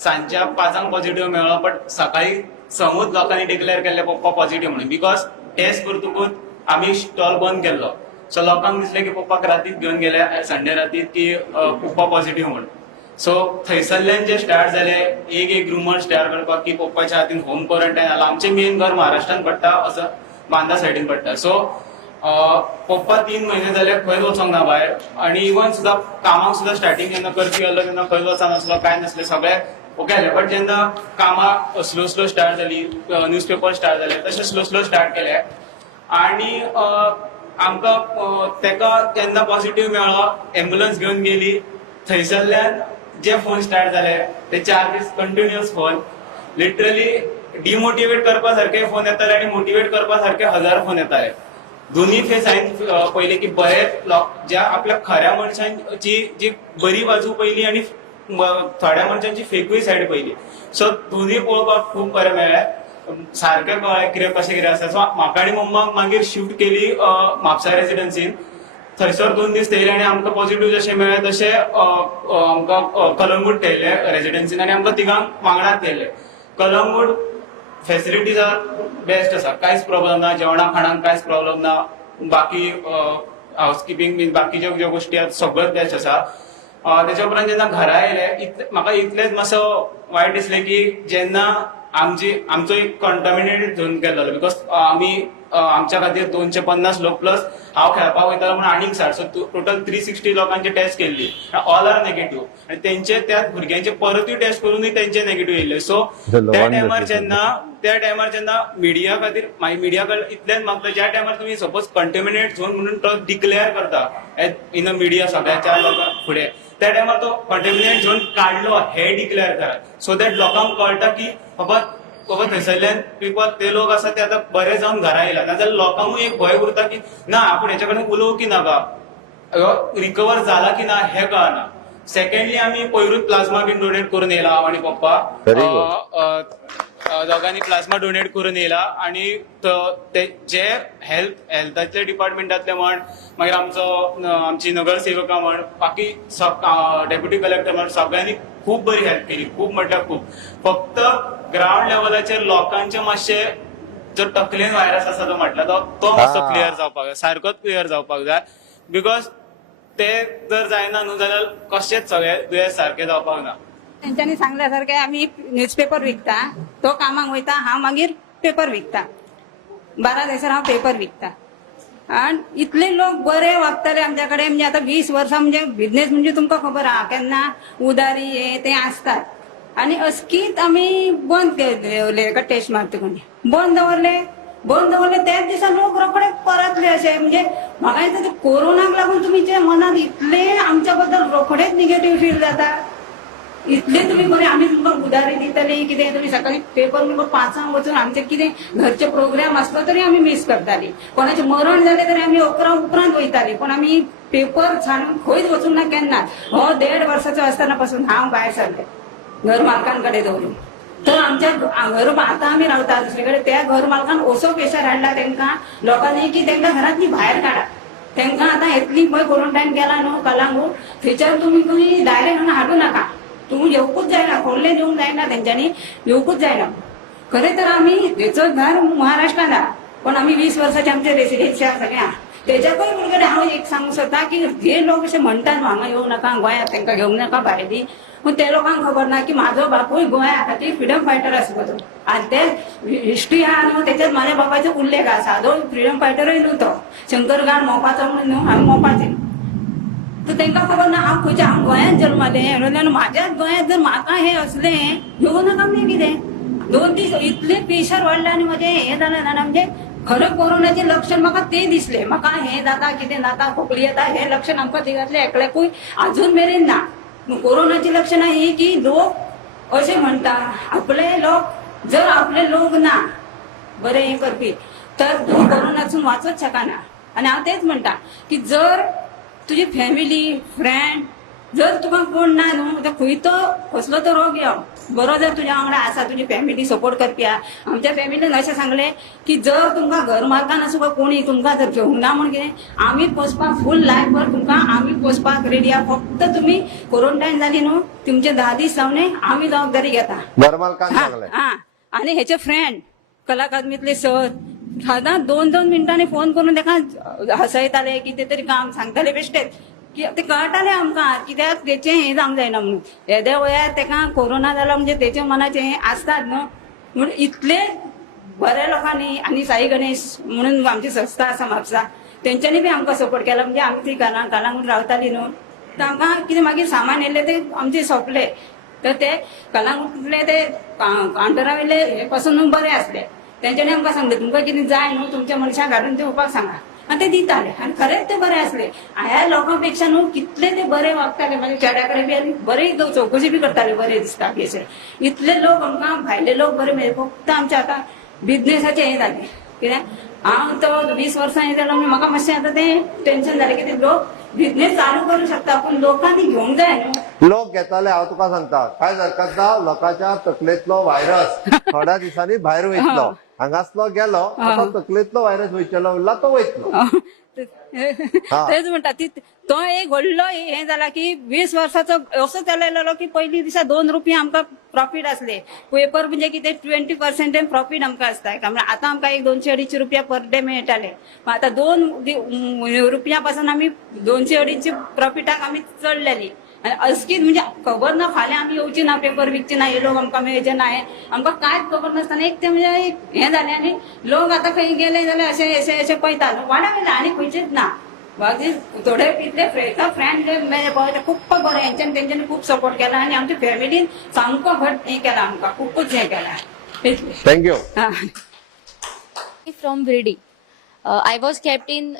सांजच्या 5 पॉझिटिव्ह मेळ्ळो बट सकाळी 6 लोकांनी डिक्लेअर केल्ले पप्पा पॉझिटिव्ह म्हणून बिकॉज टेस्ट करतकूच आमी स्टॉल बंद केल्लो सो लोकांक दिसलें की पप्पाक रातीच घेवन गेले संडे रातीच की पप्पा पॉझिटिव्ह म्हणून सो थंयसरल्यान जे स्टार्ट जाले एक रुमर स्टार्ट करपाक की पप्पाच्या हातीन होम क्वॉरंटायन आला आमचें मेन घर महाराष्ट्रान पडटा असं बांदा सायडीन पडटा सो पप्पा 3 म्हयने जाले खंयच वचोंक ना भायर आनी इवन सुद्धा कामाक सुद्धा स्टार्टींग जेन्ना कर्फ्यू आसलो तेन्ना खंयच वचनासलो काय नासलें सगळे ओके जालें बट जेन्ना कामां स्लो स्टार्ट जाली न्यूजपेपर स्टार्ट जाले तशें स्लो स्टार्ट केले आनी आमकां तेका जेन्ना पॉझिटिव्ह मेळ्ळो एम्ब्युलन्स घेवन गेली थंयसरल्यान जे फोन स्टार्ट जाले ते 4 दीस कंटिन्युअस फोन लिटरली डिमोटिवेट करपा सारखे फोन येताले आनी मोटिवेट करपा सारखे 1000 फोन येताले दोन्ही फेस हांवें पयले की बरे ज्या आपल्या खऱ्या मनशांची जी बरी बाजू पयली आनी थोड्या मनशांची फेकूय सायड पयली सो दोन्ही पळोवपाक खूब बरें मेळ्ळें सारकें कळ्ळें कितें आसा सो म्हाका आनी मम्माक मागीर शिफ्ट केली म्हापसा रेसिडेन्सीन थंयसर 2 दीस थेयले आनी आमकां पॉझिटिव्ह जशें मेळ्ळें तशें आमकां कलंगूट थेयले रेसिडेन्सीन आनी आमकां तिगांक वांगडाच थेयले कलंगूट फेसिलिटीज आर बेस्ट आसा, कांयच प्रॉब्लेम ना, जेवणा खाणांक कांयच प्रॉब्लेम ना, बाकी हाऊसकीपिंग बीन बाकीच्यो ज्यो गोश्टी आसा सगळ्योच बेस्ट आसा. त्याच्या उपरांत जेन्ना घरा येयले म्हाका इतलेंच मातसो वायट दिसलें की जेन्ना आमचो एक कंटामिनेटेड झोन केल्लो, बिकॉज आमी आमच्या खातीर 250 लोक प्लस हांव खेळपाक वयतालो म्हणून आनीक 60, सो टोटल 360 लोकांची टेस्ट केल्ली, ऑल आर नेगेटिव्ह, आनी तेंचे त्या भुरग्यांचे परतूय टेस्ट करूनय तेंचे नेगेटिव्ह येयले. सो त्या टायमार जेन्ना मिडिया खातीर मिडिया कडल्यान इतलेंच मागता, ज्या टायमार तुमी सपोज कंटेमिनेट झोन म्हणून तो डिक्लेअर करता इन अ मिडिया सगळ्याच्या लोकां फुडें, त्या टायमार तो कंटेमिनेट झोन काडलो हे डिक्लेअर करात, सो दॅट लोकांक कळटा की बाबा थंयसरल्यान पीपल ते लोक आसा ते आतां बरे जावन घरा येयला, नाजाल्यार लोकांकूय एक भंय उरता की ना आपूण हेच्या कडेन उलोवं की नाका, रिकवर जाला की ना हे कळना. सेकंडली आमी पयरूच प्लाझ्मा बीन डोनेट करून येयला, हांव आनी पप्पा दोगांनी प्लाझ्मा डोनेट करून येयला. आणि जे हेल्थातले डिपार्टमेंटातले म्हण, मागीर आमची नगरसेवका म्हण, बाकी डेप्युटी कलेक्टर म्हण, सगळ्यांनी खूप बरी हेल्प केली, खूप म्हटल्यार खूप. फक्त ग्राउंड लेवलाचेर लोकांचे मातशे जो टकलेन व्हायरस आसा तो म्हटला तो मातसो क्लियर जावपाक जाय, सारकोच क्लियर जावपाक जाय, बिकॉज ते जर जायना न्हू जाल्यार कशेंच सगळे दुयेंस सारखे जावपाक ना. तेंच्यांनी सांगल्यासारखे आम्ही न्यूजपेपर विकता, तो कामाक वयता, हांव मागीर पेपर विकता, 12 दिवसार हांव पेपर विकता. आणि इतले लोक बरे वागताले आमच्या कडेन, म्हणजे आता 20 वर्सां म्हणजे बिझनेस म्हणजे तुमकां खबर आहा केन्ना उदारी हे ते असतात. आणि अस्कीत आमी बंद केले एका टेस्ट मारतकून बंद दवरले त्याच दिसा लोक रोखडे परतले अशे. म्हणजे म्हाका दिसता कोरोनाक लागून तुमच्या मनात इतले आमच्या बद्दल रोखडेच निगेटिव्ह फील जाता, इतले तुम्ही बरे आम्ही तुमकां उदारी दितली कितें, तुमी सकाळी पेपर तुमकां 5 वचून आमचे कितें घरचे प्रोग्राम आसलो तरी आमी मिस करताली, कोणाचे मरण जाले तरी आमी 11 उपरांत वयताली, पण आमी पेपर छानून खंयच वचूंक ना केन्ना. 1.5 वर्साचो आसतना पासून हांव भायर सरले घर मालकांकडे दवरून. तर आमच्या घर आता आम्ही रावता दुसरे कडेन, त्या घर मालकान असो प्रेशर हाडला तेंकां लोकांनी की तेंकां घरांतली भायर काडा. तेंकां आतां येतली पळय क्वॉरंटायन केला न्हू कलांगूट, थंयच्यान तुमी डायरेक्ट हाडूं नाका, तुम्ही येवकूच जायना, खोल्ले दिवंक जायना, तेंच्यांनी येवकूच जायना. खरें तर आमी हेचो घर महाराष्ट्रान आहा, पण आमी 20 वर्साचे आमचे रेसिडेन्सी आहा सगळ्या. तेच्याकूय मुळगडे हांव एक सांगूंक सोदता की जे लोक अशे म्हणटात हांगा येवं नाका, गोंयांत तेंकां घेवंक नाका भायली, पण ते लोकांक खबर ना की म्हाजो बापूय गोंया खातीर फ्रिडम फायटर आसलो तो, आनी ते हिस्ट्री आहा न्हू तेच्यात म्हाज्या बापाचो उल्लेख आसा, सादो फ्रिडम फायटरूय न्हू तो, शंकरगाड मोपाचो म्हणून न्हू, हांव मोपाचें. तर तेंकां खबर ना हांव खंयच्या, हांव गोंयांत जल्मलें, म्हाज्याच गोंयांत जर म्हाका हे असलें घेवं नाका म्हणजे कितें. 2 दीस इतले प्रेशर वाडले आनी म्हजें हें जालें ना, म्हणजे खरें कोरोनाचे लक्षण म्हाका ते दिसले. म्हाका हें जाता कितें जाता खोकली येता हे लक्षण आमकां तिगातले एकल्याकूय अजून मेरेन ना. कोरोनाची लक्षणां ही की लोक अशें म्हणटा आपले लोक, जर आपले लोक ना बरे हें करपी तर तूं कोरोनासून वाचूच शकना. आनी हांव तेच म्हणटा की जर तुजी फॅमिली फ्रेंड जर तुका कोण ना न्हू, तर खंयचो कसलो तो रोग यो बरो जर तुज्या वांगडा आसा, तुजी फॅमिली सपोर्ट करपी आहा. आमच्या फॅमिलीन अशें सांगलें की जर तुमकां घर मालकान आसूं कोणी तुमकां जर घेवंक ना म्हण कितें, आमी पोसपाक फूल लायफभर तुमकां आमी पोसपाक रेडी आहा. फक्त तुमी क्वॉरंटायन जाली न्हू, तुमचे 10 दीस जावने आमी जबाबदारी घेता. घर मालकान सांगलें. आनी हेचे फ्रेंड कला अकादमीतले सर सादारण 2-2 मिनटांनी फोन करून तेका हसयताले, कितें तरी काम सांगताले बेश्टेच, की ते कळटाले आमकां कित्याक तेचें हें जावंक जायना म्हणून. येद्या वयार तेका कोरोना जाला म्हणजे तेच्या मनाचें हें आसताच न्हू. म्हणून इतले बऱ्या लोकांनी आनी साई गणेश म्हणून आमची संस्था आसा म्हापसा, तेंच्यांनी बी आमकां सपोर्ट केला. म्हणजे आमी ती कालांगूट रावताली न्हू, तर आमकां कितें मागीर सामान येयलें ते आमचे सोंपले, तर ते कलांगूटले ते काउंटरा वयले हे पासून बरे आसले. तेंच्यांनी आमकां सांगलें तुमकां कितें जाय न्हू तुमच्या मनशाक हाडून दिवपाक सांगा, आनी ते दिताले. आनी खरेंच ते बरे आसले. ह्या लोकां पेक्षा न्हू कितले ते बरे वागताले, म्हणजे चेड्याकडे बी आनी बरे चौकशी बी करताले, बरे दिसता की अशें. इतले लोक आमकां भायले लोक बरे मेळ्ळे. फक्त आमचे आतां बिझनेसाचें हें जालें, कित्याक हांव तो 20 वर्सां हें जालो म्हाका मातशें आतां तें टेन्शन जालें, कितें लोक बिझनेस चालू करूं शकता पण लोकांनी घेवंक जाय न्हू. लोक घेताले, हांव तुका सांगता काय हरकत ना, लोकांच्या तकलेंतलो व्हायरस थोड्या दिसांनी भायर वयतलो हांगासलो गेलो आतां तकलेंतलो व्हायरस वयतलो उरला तो वयतलो. तेच म्हणटा ती तो एक व्हडलो हे जाला की 20 वर्साचो असो चलयलो की पयलीं दिसा 2 रुपया आमकां प्रॉफिट असले पेपर म्हणजे कितें 20% प्रॉफिट आमकां आसता आतां आमकां एक 200-250 रुपया पर डे मेळटाले आतां 2 रुपया पासून आमी 200-250 प्रॉफिटाक आमी चडलेली आनी अचकीत म्हणजे खबर ना फाल्यां आमी येवची ना पेपर विकची ना हे लोक आमकां मेळचे ना हे आमकां कांयच खबर नासतना एक ते म्हणजे हें जालें आनी लोक आतां खंय गेले जाल्यार अशें पळयता वाड्या वयले आनी खंयचेच ना बाकी थोडे कितले फ्रेंड खूप बरें हेंच्यानी तेंच्यांनी खूप सपोर्ट केला आनी आमच्या फॅमिलीन सामको घट हें केला आमकां खूपच हें केला. Thank you. From Virdi. I was kept in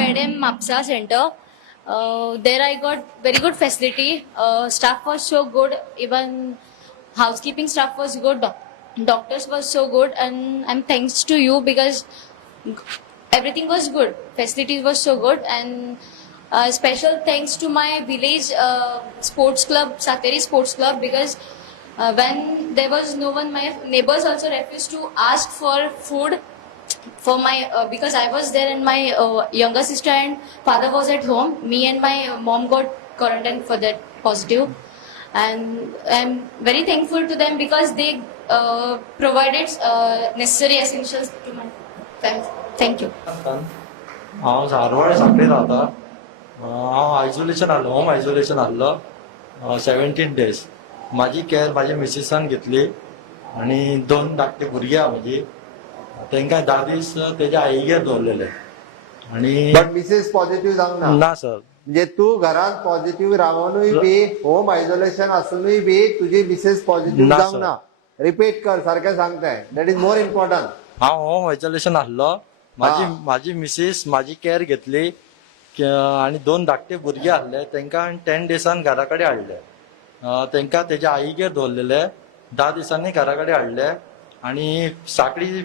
Pedem Mapsa Center. There I got very good facility. Staff was so good. Even housekeeping staff was good. Doctors was so good, and I'm thanks to you because everything was good. Facilities was so good, and special thanks to my village sports club, Sateri Sports Club, because when there was no one, my neighbors also refused to ask for food for my because I was there and my younger sister and father was at home. Me and my mom got quarantined for that positive, and I'm very thankful to them because they provided necessary essentials to my family. Thank you. हांव धारवाड सांखळी रावता. हांव isolation आहलो, home isolation आहलो 17 days. म्हाजी care म्हाजी मिसेसान घेतली आनी 2 धाकटे भुरगीं आहा म्हजी तांकां 10 दीस तेज्या आईगेर दवरलेले आनी बट मिसेस पॉझिटिव्ह जावंक ना. ना सर. म्हणजे तू घरात पॉझिटिव्ह रावूनय बी होम आयसोलेशन असूनय बी तुझी मिसेस पॉझिटिव्ह ना, जावंक सर. ना. रिपीट कर सारखें सांगताय दॅट इज मोर इम्पॉर्टंट. हांव होम आयसोलेशन आहलो. म्हाजी मिसेस म्हाजी केअर घेतली आनी 2 धाकटे भुरगे आहले तांकां 10 डेसान घरा कडेन हाडले. तांकां तेज्या आईगेर दवरलेले 10 दिसांनी घरा कडेन हाडले आनी साकळी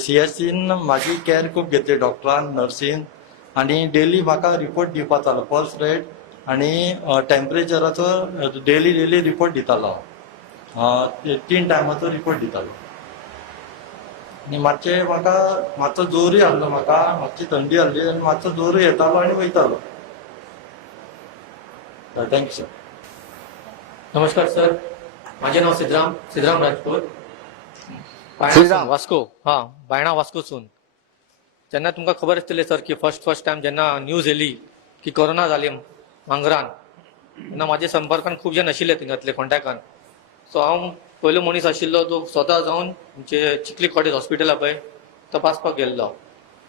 CSCन म्हाजी केअर खूब घेतली डॉक्टरान नर्सीन आनी डेली म्हाका रिपोर्ट दिवपाचो पल्स रेट आनी टेम्परेचराचो डेली रिपोर्ट दितालो. 3 टायमाचो रिपोर्ट दितालो आनी मातसो जोरूय आहलो मातशी थंडी आहली आनी मातसो जोरूय येतालो आनी वयतालो. Thank you sir. नमस्कार सर, माझे नाव सिद्धराम राजपूत, श्रीराम. वास्को. बायणा वास्कोसून. जेन्ना तुमकां खबर आसतलें सर की फर्स्ट टायम जेन्ना न्यूज येयली की कोरोना जाली मांगरान तेन्ना म्हाज्या संपर्कान खूब जाण आशिल्ले थिंगातले कॉन्टॅक्टान. सो हांव पयलो मनीस आशिल्लो तो स्वता जावन म्हणजे चिखली कॉटेज हॉस्पिटला पळय तपासपाक गेल्लो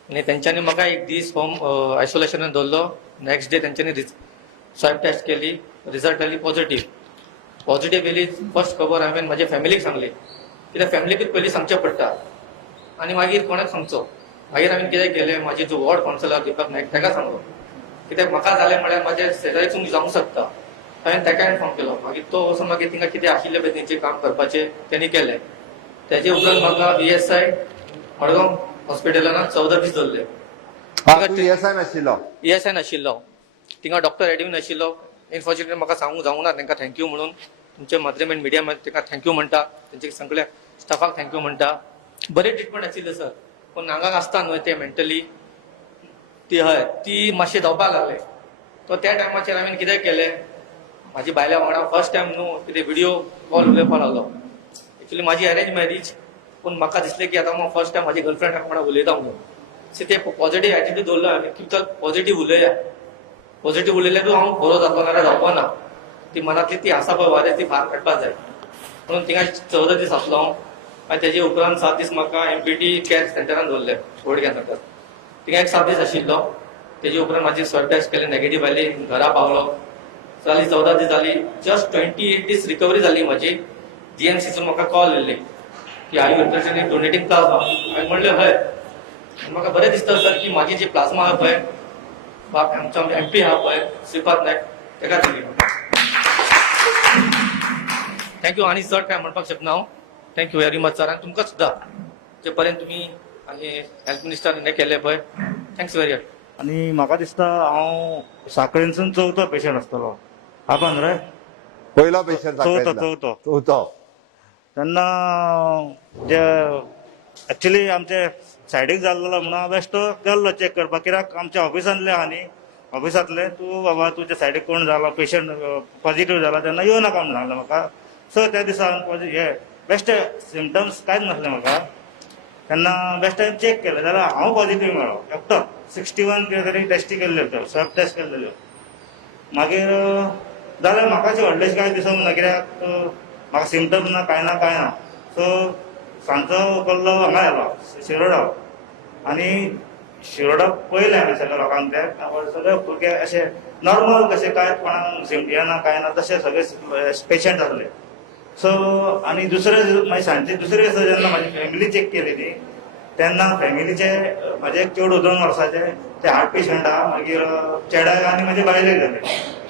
आनी तेंच्यांनी म्हाका 1 दीस होम आयसोलेशनान दवरलो. नेक्स्ट डे तेंच्यांनी स्वॅब टेस्ट केली, रिजल्ट आयली पॉझिटिव्ह येयली. फर्स्ट खबर हांवें म्हाज्या फॅमिलीक सांगली कित्याक फॅमिलीकूच पयलीं सांगचें पडटा आनी मागीर कोणाक सांगचो. मागीर हांवें कितें केलें म्हाजे जो वॉर्ड कावन्सिलर दिपक नायक ताका सांगलो कित्याक म्हाका जालें म्हळ्यार म्हाज्या शेजारीसून जावंक शकता. हांवें ताका इन्फॉर्म केलो. मागीर तो वचून मागीर थिंगा कितें आशिल्लें पळय तेंचें काम करपाचें तेणी केलें. तेजे उपरांत म्हाका ESI मडगांव हॉस्पिटलान 14 दीस दवरले. ESI नाशिल्लो थिंगा डॉक्टर एडवीन नाशिल्लो. इनफॉर्च्युनेटली म्हाका सांगूंक जावंक ना तांकां थँक्यू म्हणून. तुमचे माध्यम आनी मिडिया तांकां थँक्यू म्हणटा, तेंचे सगळ्या स्टाफाक थँक्यू म्हणटा. बरी ट्रिटमेंट आशिल्ली सर, पूण हांगा आसता न्हय ते मेंटली ती मातशें जावपाक लागले. तो त्या टायमाचेर हांवें कितें केलें म्हाजी बायल्या वांगडा फर्स्ट टायम न्हू कितें व्हिडिओ कॉल उलयपाक लागलो. एक्चुअली म्हाजी अरेंज मॅरेज पूण म्हाका दिसलें की आतां हांव फर्स्ट टायम म्हाज्या गर्लफ्रेंडा वांगडा उलयता म्हणून. सो ते पॉझिटिव्ह एटिट्यूड दवरलो हांवें की चल पॉझिटिव्ह उलया. पॉझिटिव्ह उलयल्यारूच हांव बरो जातलो नाल्यार जावपा ना. ती मनांतली ती आसा पळय वारें ती भायर काडपाक जाय म्हणून थिंगा 14 दीस आसलो हांव. आनी तेजे उपरांत 7 दीस म्हाका MPT केअर सेंटरान दवरले कोविड केअर सेंटर. थिंगा एक 7 दीस आशिल्लो. तेजे उपरांत म्हाजी स्वॅब टेस्ट केले, नेगेटीव्ह आयली, घरा पावलो. जाली 14 दीस जाली. जस्ट 28 दीस रिकवरी जाली म्हाजी. GMCसून म्हाका कॉल येयल्ली की are you interested in donating plasma. हांवें म्हणलें हय. म्हाका बरें दिसता सर की म्हाजी जी प्लाझ्मा आहा पळय आमचो MP आहा पळय श्रीपाद नायक ताका दिली. थँक्यू. आनी चड काय म्हणपाक शकना हांव. Thank you very much sir. आनी तुमकां सुद्दां जे पर्यंत तुमी आनी हेल्थ मिनिस्टर हें केलें पळय थँक्स व्हेरी मच. आनी म्हाका दिसता हांव साखळेंसून 4थो पेशंट आसतलो. हांव रे पहिलो पेशंट चवथो तेन्ना तेन्ना जे एक्चुअली आमचे सायडीक जाल्लो म्हणून हांव बेश्टो गेल्लो चॅक करपाक, कित्याक आमच्या ऑफिसांतले आहा न्ही, ऑफिसांतले तूं बाबा तुज्या सायडीक कोण जाला पेशंट पॉझिटिव्ह जाला तेन्ना येवं नाका म्हणून सांगलें म्हाका. सो त्या दिसा हे बेश्टे सिमटम्स कांयच नासले म्हाका. तेन्ना बेश्टे चॅक केलें जाल्यार हांव पॉझिटिव्ह मेळ्ळो एकटो. 61 कितें तरी टेस्टी केल्ल्यो, स्वॅब टेस्ट केल्ल्यो. मागीर जाल्यार म्हाका अशें व्हडलेशें कांय दिसूंक ना, कित्याक म्हाका सिमटम्स ना कांय ना. सो सांजचो कल्लो हांगा येलो शिरोडा, आनी शिरोडा पयलें हांवें सगळ्या लोकांक ते सगळे भुरगे अशे नॉर्मल कशे कांयच कोणाक हे ना कांय ना तशे सगळे पेशंट आसले. सो आनी दुसरे मागीर सांजचे दुसरे दिसा जेन्ना म्हाजी फॅमिली चॅक केली न्ही, तेन्ना फॅमिलीचे म्हाजे एक चेडूं 2 वर्साचे ते हार्ट पेशंट आहा, मागीर चेड्याक आनी म्हाजे बायलेक जाले,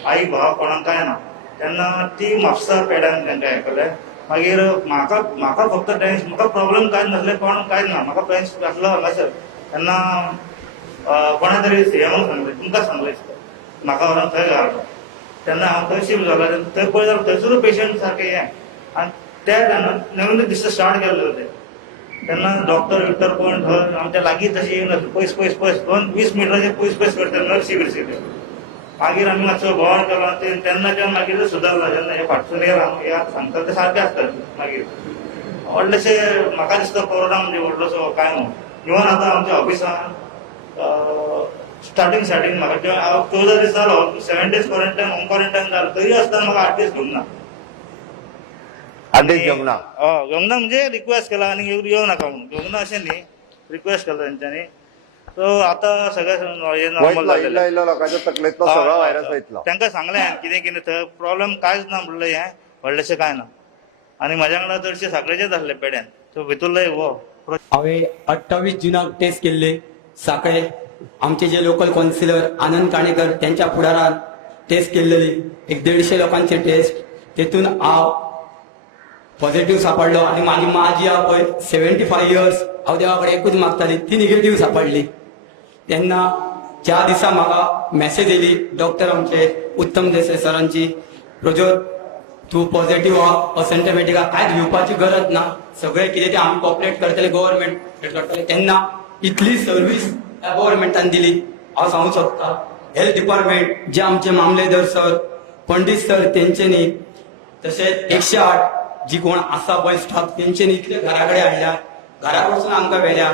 आई भाव कोणाक कांय ना. तेन्ना ती म्हापसा पेड्यान तेंकां हें केलें. मागीर म्हाका फक्त टेन्शन, म्हाका प्रॉब्लेम कांयच नासले, कोण कांयच ना, म्हाका टेन्शन आसलो हांगासर. तेन्ना कोणा तरी सीएमाक सांगलें, तुमकां सांगलें म्हाका व्हरोन थंय घाल. तेन्ना हांव थंय शिफ्ट जालो, थंय पळय जाल्यार थंयसरूच पेशंट सारके हें. आनी ते तेन्ना नवीन दिसा स्टार्ट केल्ले होते. तेन्ना डॉक्टर कोण थंय आमच्या लागीं तशें येयनासले, पयस 20 मिटराचे पयस करता नर्सी बिर्सी. मागीर आमी मातसो भोंवण केलो, तेन्ना मागीर सुदारला. जेन्ना हे फाटसून येयला सांगता ते सारके आसता. मागीर व्हडलेशे म्हाका दिसता कोरोना म्हणजे व्हडलोसो कांय न्हू. इवन आतां आमच्या ऑफिसान स्टार्टींग म्हाका 14 दीस जालो, 7 days क्वॉरंटायन होम क्वॉरंटायन जालो, तरी आसतना म्हाका 8 दीस घेवंक ना. 8 दीस घेवंक ना घेवंक ना म्हणजे रिक्वेस्ट केला आनी येवं नाका म्हणून. घेवंक ना अशें न्ही, रिक्वेस्ट केला तेंच्यांनी. सो आतां सगळें नॉर्मल जालेलें. लोकांच्या तकलेंतलो सगळो व्हायरस वयतलो. तांकां सांगलें कितें थंय प्रॉब्लेम कांयच ना म्हणलें, हें व्हडलेशें कांय ना. आनी म्हाज्या वांगडा चडशे साखरेचेच आसले पेड्यान. सो भितुरले हांवें 28 जुनाक टेस्ट केल्ले साखळे. आमचे जे लोकल कावन्सिलर आनंद काणेकर त्यांच्या फुडारान टेस्ट केल्लेली एक 150 लोकांचे टेस्ट. तेतून हांव पॉझिटिव्ह सापडलो. आनी म्हाजी मां जी आहा पळय 75 years, हांव देवा कडेन एकूच मागताली, ती निगेटिव्ह सापडली. तेन्ना ज्या दिसा म्हाका मॅसेज येयली डॉक्टर आमचे उत्तम देसाई सरांची, प्रज्योत तूं पॉझिटिव्ह आहा, असिम्टमॅटीक आहा, कांयच भिवपाची गरज ना, सगळें कितें ते आमी कॉपरेट करतले, गव्हर्मेंट करतले. तेन्ना इतली सर्वीस त्या गव्हर्मेंटान दिली. हांव सांगूंक सोदता हेल्थ डिपार्टमेंट जे आमचे मामलेदार सर, पंडीत सर तेंच्यांनी, तशेंच 108 जी कोण आसा पळय स्टाफ तेंच्यांनी इतले घरा कडेन हाडल्या, घरा कडसून आमकां व्हेल्या.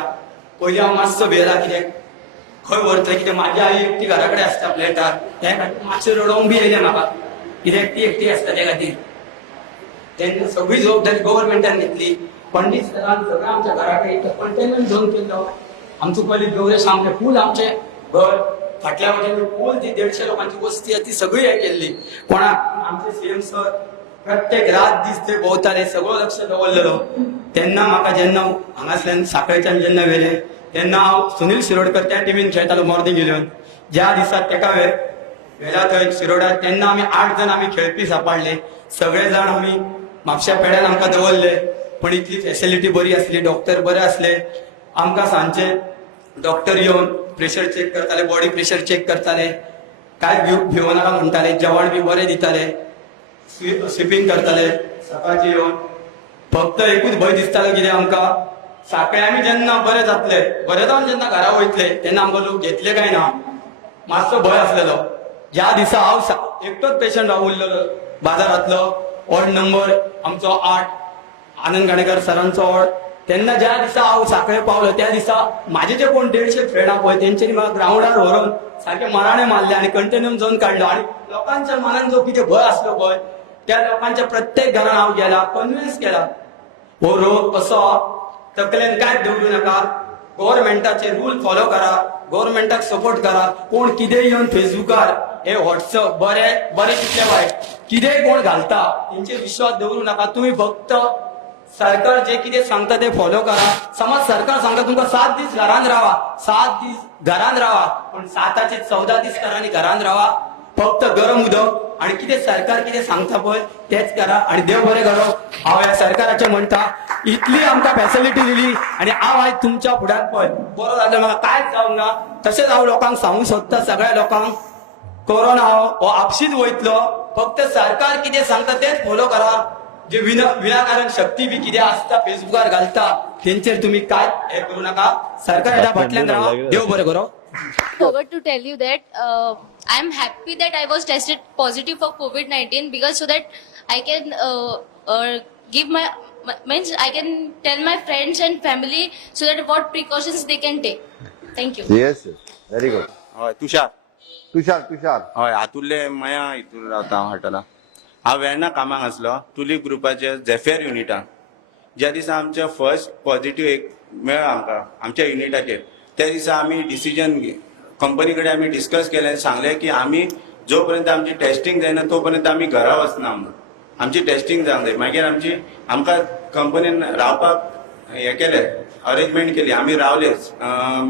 पयलीं हांव मातसो भियेला, कित्याक खंय व्हरतले, कितें म्हाजी आई एकटी घरा कडेन आसता फ्लॅटार, त्या खातीर मातशें रडोवंक बी येयलें म्हाका, कित्याक ती एकटी आसता त्या खातीर. तेन्ना सगळी जबाबदारी गव्हर्मेंटान घेतली. पंडीत सरान सगळें आमच्या घरा कडेन कंटेनमेंट झोन केल्लो. आमचो पयलीं गौरेश आमचे फूल आमचे घर फाटल्या वाटेन फूल ती 150 लोकांची वस्ती ती सगळी हे केल्ली. कोणाक आमचे सीएम सर प्रत्येक रात दीस ते भोंवताले, सगळो लक्ष दवरलेलो. तेन्ना म्हाका जेन्ना हांगासल्यान साखळेच्यान जेन्ना व्हेले, तेन्ना हांव सुनील शिरोडकर त्या टिमीन खेळटालो मॉर्निंग इलेवन. ज्या दिसा तेका व्हेला थंय शिरोडा, तेन्ना आमी 8 जण आमी खेळपी सापडले. सगळे जाण आमी म्हापश्या पेड्यान आमकां दवरले. पण इतली फॅसिलिटी बरी आसली, डॉक्टर बरे आसले. आमकां सांजचे डॉक्टर येवन प्रेशर चेक करताले, बॉडी प्रेशर चेक करताले, काय भिवं नाका म्हणटाले, जेवण बी बरें दिताले, स्विपींग करताले सकाळचे येवन. फक्त एकूच भंय दिसतालो कितें आमकां, साखळे आमी जेन्ना बरें जातले, बरें जावन जेन्ना घरा वयतले तेन्ना आमकां लोक घेतले काय ना, मातसो भंय आसलेलो. ज्या दिसा हांव एकटोच पेशंट हांव उरलेलो बाजारांतलो, वॉर्ड नंबर आमचो 8 आनंद काणेकर सरांचो वॉर्ड. तेन्ना ज्या दिसा हांव साखळे पावलो त्या दिसा म्हाजे जे कोण 150 फ्रेंड आहा पळय तेंच्यांनी म्हाका ग्राउंडार व्हरून सारखे मराणे मारले आनी कंटेनमेंट झोन काडलो. आनी लोकांच्या मनान जो कितें भंय आसलो पळय, त्या लोकांच्या प्रत्येक घरान हांव गेला, कन्विन्स केला हो रोग कसो तकलेन कांयच दवरूं नाका, गव्हर्मेंटाचे रूल फॉलो करा, गव्हर्मेंटाक सपोर्ट करा. कोण कितें येवन फेसबुकार हे व्हॉट्सअप बरे कितले वायट कितेंय कोण घालता तेंचेर विश्वास दवरूं नाका. तुमी फक्त सरकार जे कितें सांगता ते फॉलो करा. समज सरकार सांगता तुमकां 7 दीस घरान रावा, 7 दीस घरान रावा, पण 7चे 14 दीस करा आनी घरान रावा. फक्त गरम उदक आनी कितें सरकार कितें सांगता पळय तेच करा आनी देव बरें करो. हांव ह्या सरकाराचें म्हणटा, इतली आमकां फॅसिलिटी दिली आनी हांव आयज तुमच्या फुड्यान पळय बरो जालो, म्हाका कांयच जावंक ना. तशेंच हांव लोकांक सांगूंक सोदता, सगळ्या लोकांक कोरोना हो आपशीच वयतलो. फक्त सरकार कितें सांगता तेच फॉलो करा. जे विनाकारण शक्ती बी कितें आसता फेसबुकार घालता तेंचेर तुम्ही काय हे करू नका. सरकार ह्या फाटल्यान रावा. देव बरें करो. Forgot to tell you that I am happy that I was tested positive for COVID-19 because so that I can give my means I can tell my friends and family so that what precautions they can take. Thank you. Yes very good. हय तुषार तुषार हय हातूंतले मया हितून रावता हांव हॉटेलां. हांव वेर्णा कामाक आसलो टुलीप ग्रुपाचे झेफेर युनिटान. ज्या दिसा आमचे फर्स्ट पॉझिटिव्ह एक मेळ्ळो आमकां आमच्या युनिटाचेर त्या दिसा आमी डिसिजन कंपनी कडेन आमी डिस्कस केलें आनी सांगलें की आमी जो पर्यंत आमची टेस्टिंग जायना तो पर्यंत आमी घरा वचना म्हणून. आमची टेस्टिंग जावंक जाय. मागीर आमकां कंपनीन रावपाक हें केलें अरेंजमेंट केली. आमी रावलेच.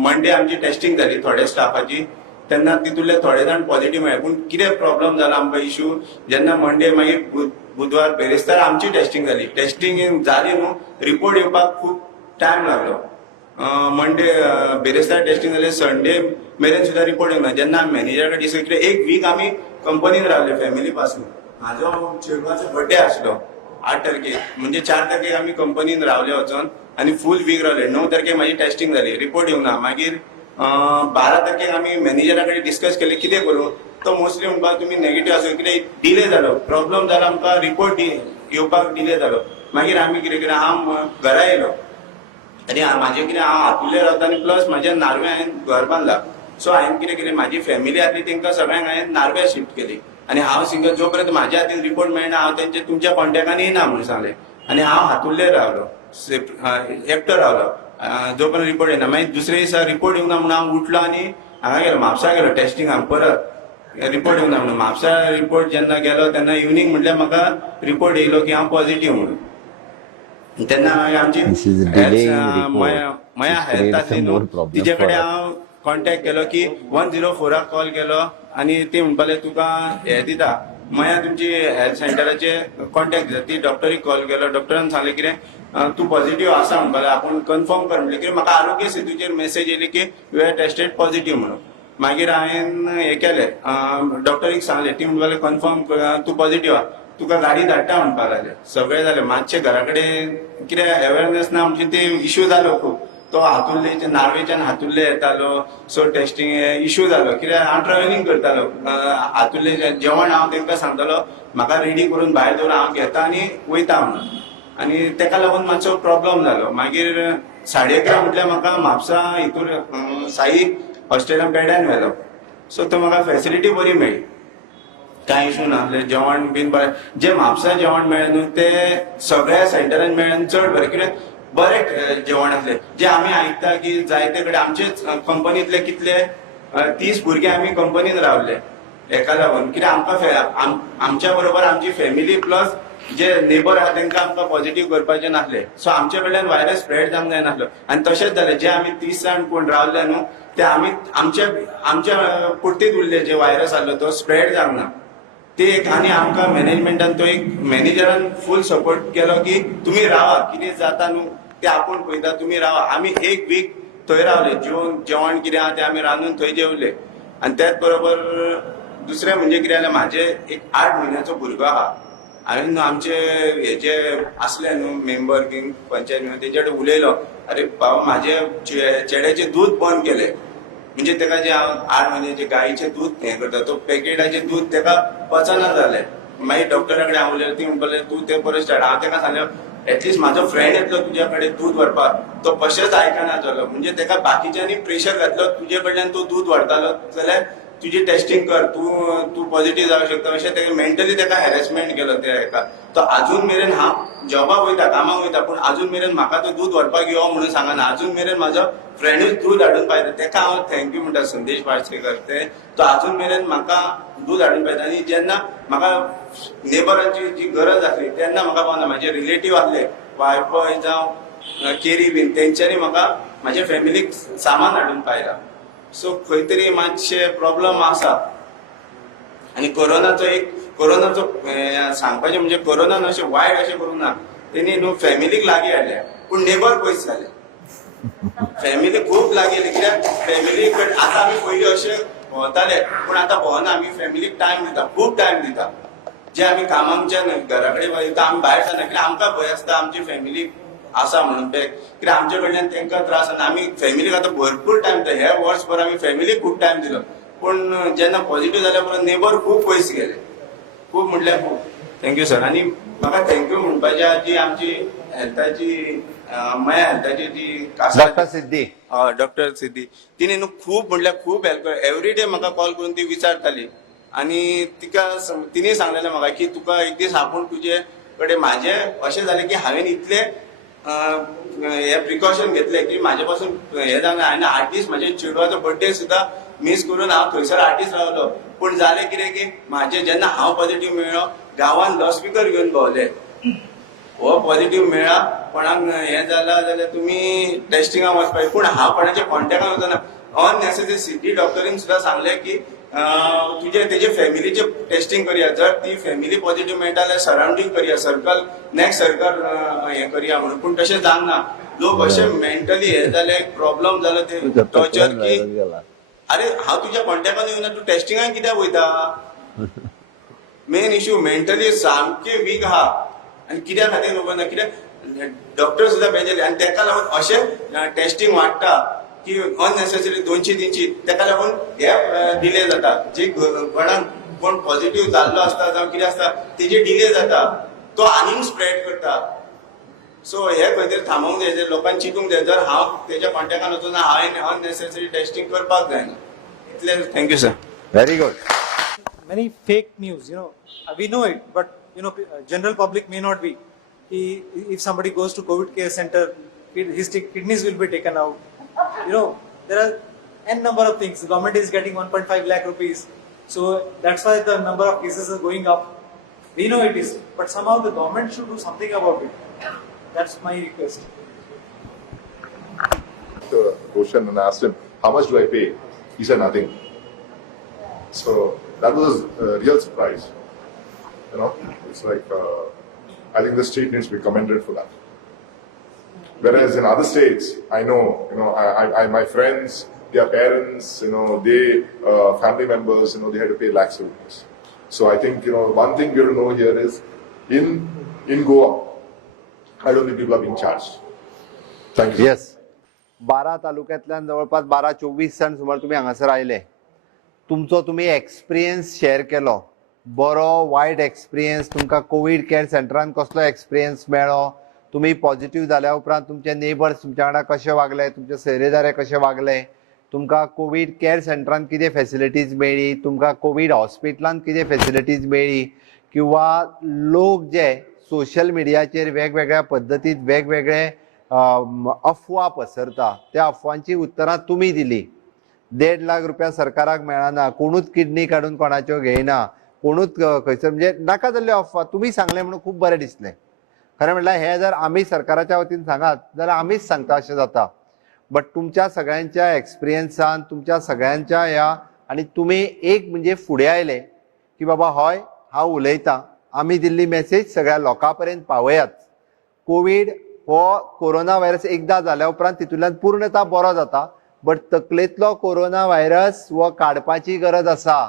मंडे आमची टेस्टिंग जाली थोड्या स्टाफाची. तेन्ना तितूंतले थोडे जाण पॉझिटिव्ह मेळ्ळे. पूण कितें प्रॉब्लम जाला आमकां इश्यू जेन्ना मंडे मागीर बुधवार बेरेस्तार आमची टेस्टिंग जाली. टेस्टिंग जाली न्हू रिपोर्ट येवपाक खूब टायम लागलो. मंडे बेरेस्तार टेस्टिंग जालें संडे मेरेन सुद्दां रिपोर्ट येवना. जेन्ना मॅनेजरा कडेन डिस्कस केलें एक वीक आमी कंपनीन रावले फॅमिली पासून. म्हाजो चेडवाचो बर्थडे आसलो 8 तारखेक म्हणजे 4 तारखेक आमी कंपनीन रावले वचोन आनी फूल वीक रावले. 9 तारखेक म्हाजी टेस्टिंग जाली रिपोर्ट येवना. मागीर 12 तारखेक आमी मॅनेजरा कडेन डिस्कस केलें कितें करूं. तो मोस्टली म्हणपाक तुमी नेगेटीव आसूं कितें डिले जालो प्रॉब्लम जाला आमकां रिपोर्ट येवपाक डिले जालो. मागीर आमी कितें केलें हांव घरा येयलो आनी म्हाजें कितें हांव हातुले रावता आनी प्लस म्हाज्या नार्वे हांवें घर बांदला. सो हांवें कितें केलें म्हाजी फॅमिली आसली तेंकां सगळ्यांक हांवें नार्वे शिफ्ट केली आनी हांव सिंगल जो पर्यंत म्हाज्या हातीन रिपोर्ट मेळना हांव तेंचे तुमच्या कॉन्टॅक्टान येना म्हणून सांगलें आनी हांव हातुल्ले रावलो एकटो रावलो जो पर्यंत रिपोर्ट येना. मागीर दुसरे दिसा रिपोर्ट येवना म्हणून हांव उठलो आनी हांगा गेलो म्हापसा गेलो टेस्टिंगाक परत रिपोर्ट येवना म्हणून. म्हापसा रिपोर्ट जेन्ना गेलो तेन्ना इवनिंग म्हटल्यार म्हाका रिपोर्ट येयलो की हांव पॉझिटिव्ह म्हणून. तेन्ना आमची मया हेल्थ आसली न्हू तिचे कडेन हांव कॉन्टॅक्ट केलो की 104 कॉल केलो आनी ती म्हणपाले तुका हे दिता मया तुमची हेल्थ सेंटराचे कॉन्टॅक्ट दिता. ती डॉक्टरीक कॉल केलो. डॉक्टरान सांगलें कितें तूं पॉझिटिव्ह आसा म्हणपालें आपूण कन्फर्म कर म्हणलें कित्याक म्हाका आरोग्य सेतूचेर मेसेज येयली की यू आर टेस्टेड पॉझिटिव्ह म्हणून. मागीर हांवें हें केलें डॉक्टरीक सांगलें. ती म्हणपालें कन्फर्म तूं पॉझिटिव्ह आहा तुका गाडी धाडटा म्हणपाक लागले. सगळें जालें. मातशें घरा कडेन कितें अवेरनेस ना म्हणजे ते इश्यू जालो खूब. तो हातुर्ले नार्वेच्यान हातुर्ले येतालो सो टेस्टिंग इश्यू जालो कित्याक हांव ट्रॅव्हलिंग करतालो. हातुर्ले जेवण हांव तांकां सांगतालो म्हाका रेडी करून भायर दवर हांव घेता आनी वयता म्हणून. आनी तेका लागून मातसो प्रॉब्लम जालो. मागीर 11:30 म्हटल्यार म्हाका म्हापसा हितूर साई हॉस्टेलान बेड्यान व्हेलो. सो तो म्हाका फेसिलिटी बरी मेळ्ळी. कांय इश्यू नासले. जेवण बीन बरें जें म्हापसा जेवण मेळ्ळें न्हू तें सगळ्या सेंटरान मेळ्ळें चड बरें कित्याक बरें जेवण आसलें. जे आमी आयकता की जायते कडेन आमचेच कंपनींतले कितले 30 भुरगे आमी कंपनीन रावले हेका लागून कित्याक आमकां आमच्या बरोबर आमची फॅमिली प्लस जे नेबर आहा तांकां आमकां पॉझिटिव्ह करपाचें नासलें. सो आमचे कडल्यान व्हायरस स्प्रेड जावंक जायनासलो. आनी तशेंच जालें जे आमी 30 जाण कोण रावले न्हू ते आमी आमच्या पुर्तीत उरले जे व्हायरस आसलो तो स्प्रेड जावंक ना. ते एक आनी आमकां मॅनेजमेंटान तो एक मॅनेजरान फूल सपोर्ट केलो की तुमी रावा कितें जाता न्हू ते आपूण पळयता तुमी रावा. आमी एक वीक थंय रावले. जेवण कितें आहा तें आमी रांदून थंय जेवले. आनी त्याच बरोबर दुसरें म्हणजे कितें जालें म्हाजे एक 8 म्हयन्याचो भुरगो आहा. हांवें आमचे हेचे आसले न्हू मेंबर किंग पंचायत तेजे कडेन उलयलो अरे बाबा म्हाजे चेड्याचें दूद बंद केलें म्हणजे तेका जे हांव 8 म्हयन्याचे गायीचें दूद हें करता तो पॅकेटाचें दूद तेका पचना जालें. मागीर डॉक्टरा कडेन हांव उलयलो ती म्हणपालें तूं तें परत स्टार्ट. हांव तेका सांगलें एटलीस्ट म्हाजो फ्रेंड येतलो तुज्या कडेन दूद व्हरपाक तो कशेंच आयकना जालो. म्हणजे तेका बाकीच्यांनी प्रेशर घातलो तुजे कडल्यान तूं दूद व्हरतालो जाल्यार तुजी टेस्टिंग कर तूं पॉझिटिव्ह जावंक शकता अशें तेका मेंटली तेका हॅरेसमेंट केलो त्या हेका. तो अजून मेरेन हांव जॉबाक वयता कामाक वयता पूण अजून मेरेन म्हाका तो दूद व्हरपाक यो म्हणून सांगना. अजून मेरेन म्हाजो फ्रेंडूच दूद हाडून पावयता तेका हांव थँक्यू म्हणटा संदेश पार्सेकर ते तो अजून मेरेन म्हाका दूद हाडून पावयता. आनी जेन्ना म्हाका नेबरांची जी गरज आसली तेन्ना म्हाका पावना. म्हाजे रिलेटीव आसले वायफय जावं केरी बीन तेंच्यांनी म्हाका म्हाज्या फॅमिलीक सामान हाडून पावयला. सो खंय तरी मातशे प्रॉब्लम आसा. आनी कोरोनाचो सांगपाचें म्हणजे कोरोनान अशें वायट अशें करूंक ना. तेणी न्हू फॅमिलीक लागीं हाडल्या पूण नेबर पयस जाले. फॅमिली खूब लागीं येयली कित्याक फॅमिली कडेन आतां आमी पयलीं अशें भोंवताले पूण आतां भोंवना. आमी फॅमिलीक टायम दिता खूब टायम दिता. जे आम्ही कामांच्या घरा कडेन वयता आमी भायर सरना कित्याक आमकां भंय आसता आमची फॅमिली आसा म्हणून कित्याक आमचे कडल्यान तांकां त्रास आनी आमी फॅमिलीक आतां भरपूर टायम हे वर्सभर आमी फॅमिलीक खूब टायम दिलो पूण जेन्ना पॉझिटिव्ह जाल्या उपरांत नेबर खूब पयस गेले खूब म्हटल्यार खूब थँक्यू सर आनी म्हाका थँक्यू म्हणपाची जी आमची हेल्थाची माया हेल्थाची जी डॉक्टर सिद्धी डॉक्टर सिद्धी तिने न्हू खूब म्हटल्यार खूब हेल्प कर एवरी डे म्हाका कॉल करून ती विचारताली आनी तिने सांगलेलें म्हाका की तुका एक दीस आपूण तुजे कडेन म्हाजे अशें जालें की हांवें इतले हे प्रिकॉशन घेतले की म्हाजे पासून हे जालें हांवें 8 दीस म्हाजे चेडवाचो बर्थडे सुद्दां मिस करून हांव थंयसर 8 दीस रावलो पूण जालें कितें की म्हाजे जेन्ना हांव पॉझिटिव्ह मेळ्ळो गांवांत लावस्पीकर घेवन भोंवले हो पॉझिटिव्ह मेळ्ळा कोणाक हें जाला जाल्यार तुमी टेस्टिंगाक वचपाक पूण हांव कोणाच्या कॉन्टेक्टान वचना अननेसेसरी सिटी डॉक्टरीन सुद्दां सांगलें की तुजे तेजे फॅमिलीचे टेस्टिंग करया जर ती फॅमिली पॉझिटिव्ह मेळटा जाल्यार सरावंडींग करया सर्कल नेक्स्ट सर्कल हें करया म्हणून पूण तशें जावना लोक अशे मेंटली हे जाले प्रॉब्लम जालो ते टॉर्चर की अरे हांव तुज्या कॉन्टेक्टान येवना तूं टेस्टिंगाक कित्याक वयता मेन इश्यू मेंटली सामके वीक आहा आनी कित्या खातीर खबर ना कित्याक डॉक्टर सुद्दां बेजारले आनी ताका लागून अशें टेस्टिंग वाडटा की अननेसेसरी 200-300 ताका लागून हे डिले जाता जे कोणाक कोण पॉझिटिव्ह जाल्लो आसता जावं कितें आसता तेजे डिले जाता तो आनीक स्प्रेड करता सो हे खंय तरी थांबोवंक जाय लोकांनी चिंतूंक जाय जर हांव तेज्या कॉन्टेक्टान वचून हांवें अननेसेसरी टेस्टिंग करपाक जायना इतले thank you sir very good Many fake news, we know it, but general public may not be. If somebody goes to COVID care center, his kidneys will be taken out. There are n number of things. The government is getting 1.5 lakh rupees, so that's why the number of cases is going up. We know it is, but somehow the government should do something about it. That's my request. The question and asked him, "How much do I pay?" He said nothing. So that was a real surprise. It's like I think the state needs to be commended for that. Whereas in other states, I know, my friends, their parents, they family members, they had to pay lakhs of rupees. So I think one thing we have to know here is in Goa, I don't think people are being charged. Thank you. Yes. 12 तालुक्यातल्यान जवळपास 12-24 जण सुमार तुम्ही हांगासर आयले तुमचो तुम्ही experience share केलो बरो वायट एक्सपिरियन्स तुमकां कोविड केअर सेंटरान कसलो एक्सपिरियन्स मेळ्ळो तुम्ही पॉझिटिव्ह जाल्या उपरांत तुमचे नेबर्स तुमच्या वांगडा कशे वागले तुमचे सोयरेदारे कशे वागले तुमकां कोविड केअर सेंटरान कितें फॅसिलिटीज मेळ्ळी तुमकां कोविड हॉस्पिटलान कितें फॅसिलिटीज मेळ्ळी किंवा लोक जे सोशल मिडियाचेर वेगवेगळ्या पद्दतीत वेगवेगळे अफवा पसरता त्या अफवांची उतरां तुमी दिली 1.5 लाख रुपया सरकाराक मेळना कोणूच किडनी काडून कोणाच्यो घेयना कोणूच खंयसर म्हणजे नाका जाल्ल्यो अफवा तुमी सांगले म्हणून खूब बरें दिसलें खरें म्हणल्यार हे जर आमी सरकाराच्या वतीन सांगात जाल्यार आमीच सांगता अशें जाता बट तुमच्या सगळ्यांच्या एक्सपिरियन्सान तुमच्या सगळ्यांच्या ह्या आनी तुमी एक म्हणजे फुडें आयले की बाबा हय हांव उलयतां आमी दिल्ली मेसेज सगळ्या लोकां पर्यंत पावयात कोविड हो कोरोना व्हायरस एकदां जाल्या उपरांत तितूंतल्यान पूर्णता बरो जाता बट तकलेंतलो कोरोना व्हायरस हो काडपाची गरज आसा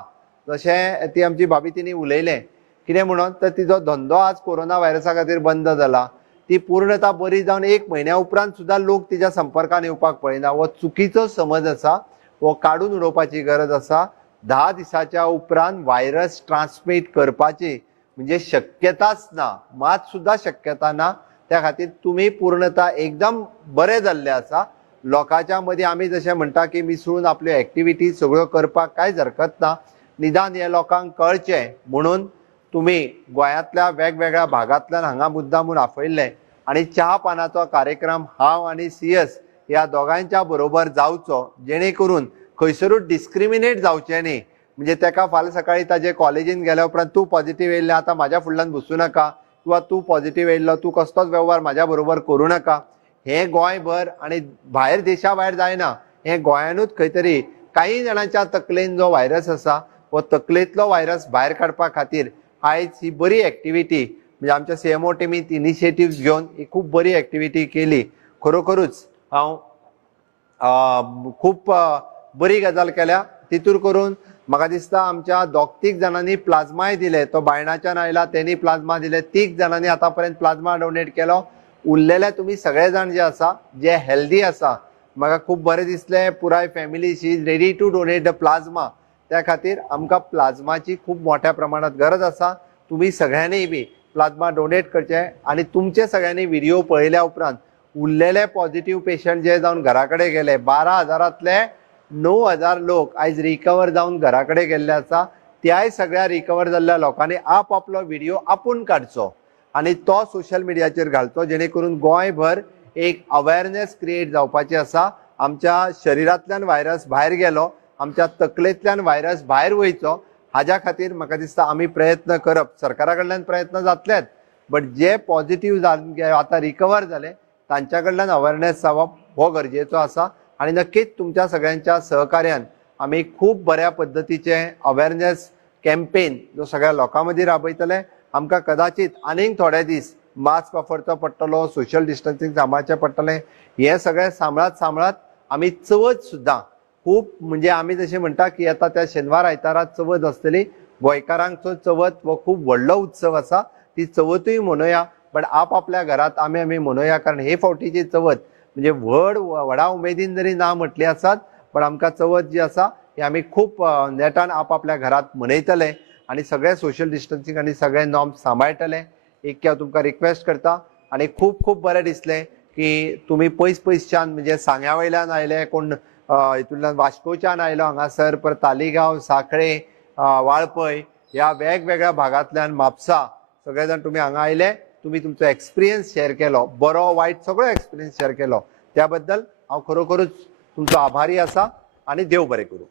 जशें ती आमची भाभी तिणी उलयलें कितें म्हणून तर तिजो धंदो आज कोरोना व्हायरसा खातीर बंद जाला ती पूर्णता बरी जावन 1 म्हयन्या उपरांत सुद्दां लोक तिच्या संपर्कान येवपाक पळयना हो चुकीचो समज आसा हो काडून उडोवपाची गरज आसा 10 दिसाच्या उपरांत व्हायरस ट्रान्समीट करपाची म्हणजे शक्यताच ना मात सुद्दां शक्यता ना त्या खातीर तुमी पूर्णता एकदम बरें जाल्ले आसा लोकांच्या मदीं आमी जशें म्हणटा की मिसळून आपल्यो एक्टिविटी सगळ्यो करपाक कांयच हरकत ना निदान हे लोकांक कळचें म्हणून तुमी गोंयांतल्या वेगवेगळ्या भागांतल्यान हांगा मुद्दामून आपयल्ले आनी च्या पानाचो कार्यक्रम हांव आनी CS ह्या दोगांच्या बरोबर जावचो जेणे करून खंयसरूच डिस्क्रिमिनेट जावचें न्ही म्हणजे ताका फाल्यां सकाळीं ताजे कॉलेजीन गेल्या उपरांत तूं पॉझिटिव्ह येयल्लें आतां म्हाज्या फुडल्यान बसूं नाका किंवा तूं पॉझिटिव्ह येयल्लो तूं कसलोच वेव्हार म्हाज्या बरोबर करूं नाका हे गोंयभर आनी भायर देशा भायर जायना हे गोंयानूच खंय तरी काही जाणांच्या तकलेन जो व्हायरस आसा हो तकलेंतलो व्हायरस भायर काडपा खातीर आयज ही बरी एक्टिविटी म्हणजे आमच्या CMO टिमीत इनिशिएटिव्ह घेवन ही खूब बरी एक्टिविटी केली खरोखरूच हांव खूब बरी गजाल केल्या तितूर करून म्हाका दिसता आमच्या दोग-तीग जाणांनी प्लाझ्माय दिले. तो बायणाच्यान आयला त्यांनी प्लाझ्मा दिले. 3 जाणांनी आतापर्यंत प्लाझ्मा डोनेट केलो. उरलेले तुम्ही सगळे जाण जे आसा जे हेल्दी आसा, म्हाका खूब बरें दिसलें. पुराय family she is ready to donate the plasma. त्या खातीर आमकां प्लाझ्माची खूब मोठ्या प्रमाणात गरज आसा. तुम्ही सगळ्यांनी बी प्लाझ्मा डोनेट करचे आणि तुमचे सगळ्यांनी व्हिडिओ पळयल्या उपरांत उरलेले पॉझिटिव्ह पेशंट जे जावन घरा कडेन गेले, 12,000तले 9,000 लोक आयज रिकवर जावन घरा कडेन गेल्ले आसा. त्याय सगळ्या रिकवर जाल्ल्या लोकांनी आपलो व्हिडिओ आपूण काडचो आणि तो सोशल मिडियाचेर घालचो, जेणे करून गोंयभर एक अवेअरनेस क्रिएट जावपाची आसा. आमच्या शरिरांतल्यान व्हायरस भायर गेलो, आमच्या तकलेंतल्यान व्हायरस भायर वयचो, हाज्या खातीर म्हाका दिसता आमी प्रयत्न करप. सरकारा कडल्यान प्रयत्न जातलेच, बट जे पॉझिटिव्ह जावन आतां रिकवर जाले तांच्या कडल्यान अवेअरनेस जावप हो गरजेचो आसा. आणि नक्कीच तुमच्या सगळ्यांच्या सहकार्यान आमी खूब बऱ्या पद्धतीचे अवेअरनेस कॅम्पेन जो सगळ्या लोकां मदीं राबयतले. आमकां कदाचित आनीक थोडे दीस मास्क वापरचो पडटलो, सोशल डिस्टन्सिंग सांबाळचें पडटलें. हे सगळें सांबाळत आमी चवथ सुद्दां खूब, म्हणजे आमी जशें म्हणटा की आतां त्या शेनवार आयतारा चवथ आसतली. गोंयकारांचो चवथ हो खूब व्हडलो उत्सव आसा. ती चवथूय मनोवया, बट आपल्या घरात आमी मनोवया. कारण हे फावटीची चवथ म्हणजे व्हडा उमेदीन जरी ना म्हटली आसात, पण आमकां चवथ जी आसा ही आमी खूब नेटान आपल्या घरात मनयतले आणि सगळे सोशल डिस्टन्सिंग आणि सगळे नॉर्म्स सांबाळटले. एक हांव तुमकां रिक्वेस्ट करता. आणि खूब बरें दिसलें की तुमी पयसच्यान म्हणजे सांग्या वयल्यान आयले, कोण हितूंतल्यान वास्कोच्यान आयलो हांगासर, परत तालिगांव, सांखळे, वाळपय ह्या वेगवेगळ्या भागांतल्यान, म्हापसा, सगळे जाण तुमी हांगा आयले. तुम्ही तुमचो एक्सपिरियन्स शेअर केलो, बरो वायट सगळो एक्सपिरियन्स शेअर केलो. त्या बद्दल हांव खरोखरूच तुमचो आभारी आसा आणि देव बरें करूं.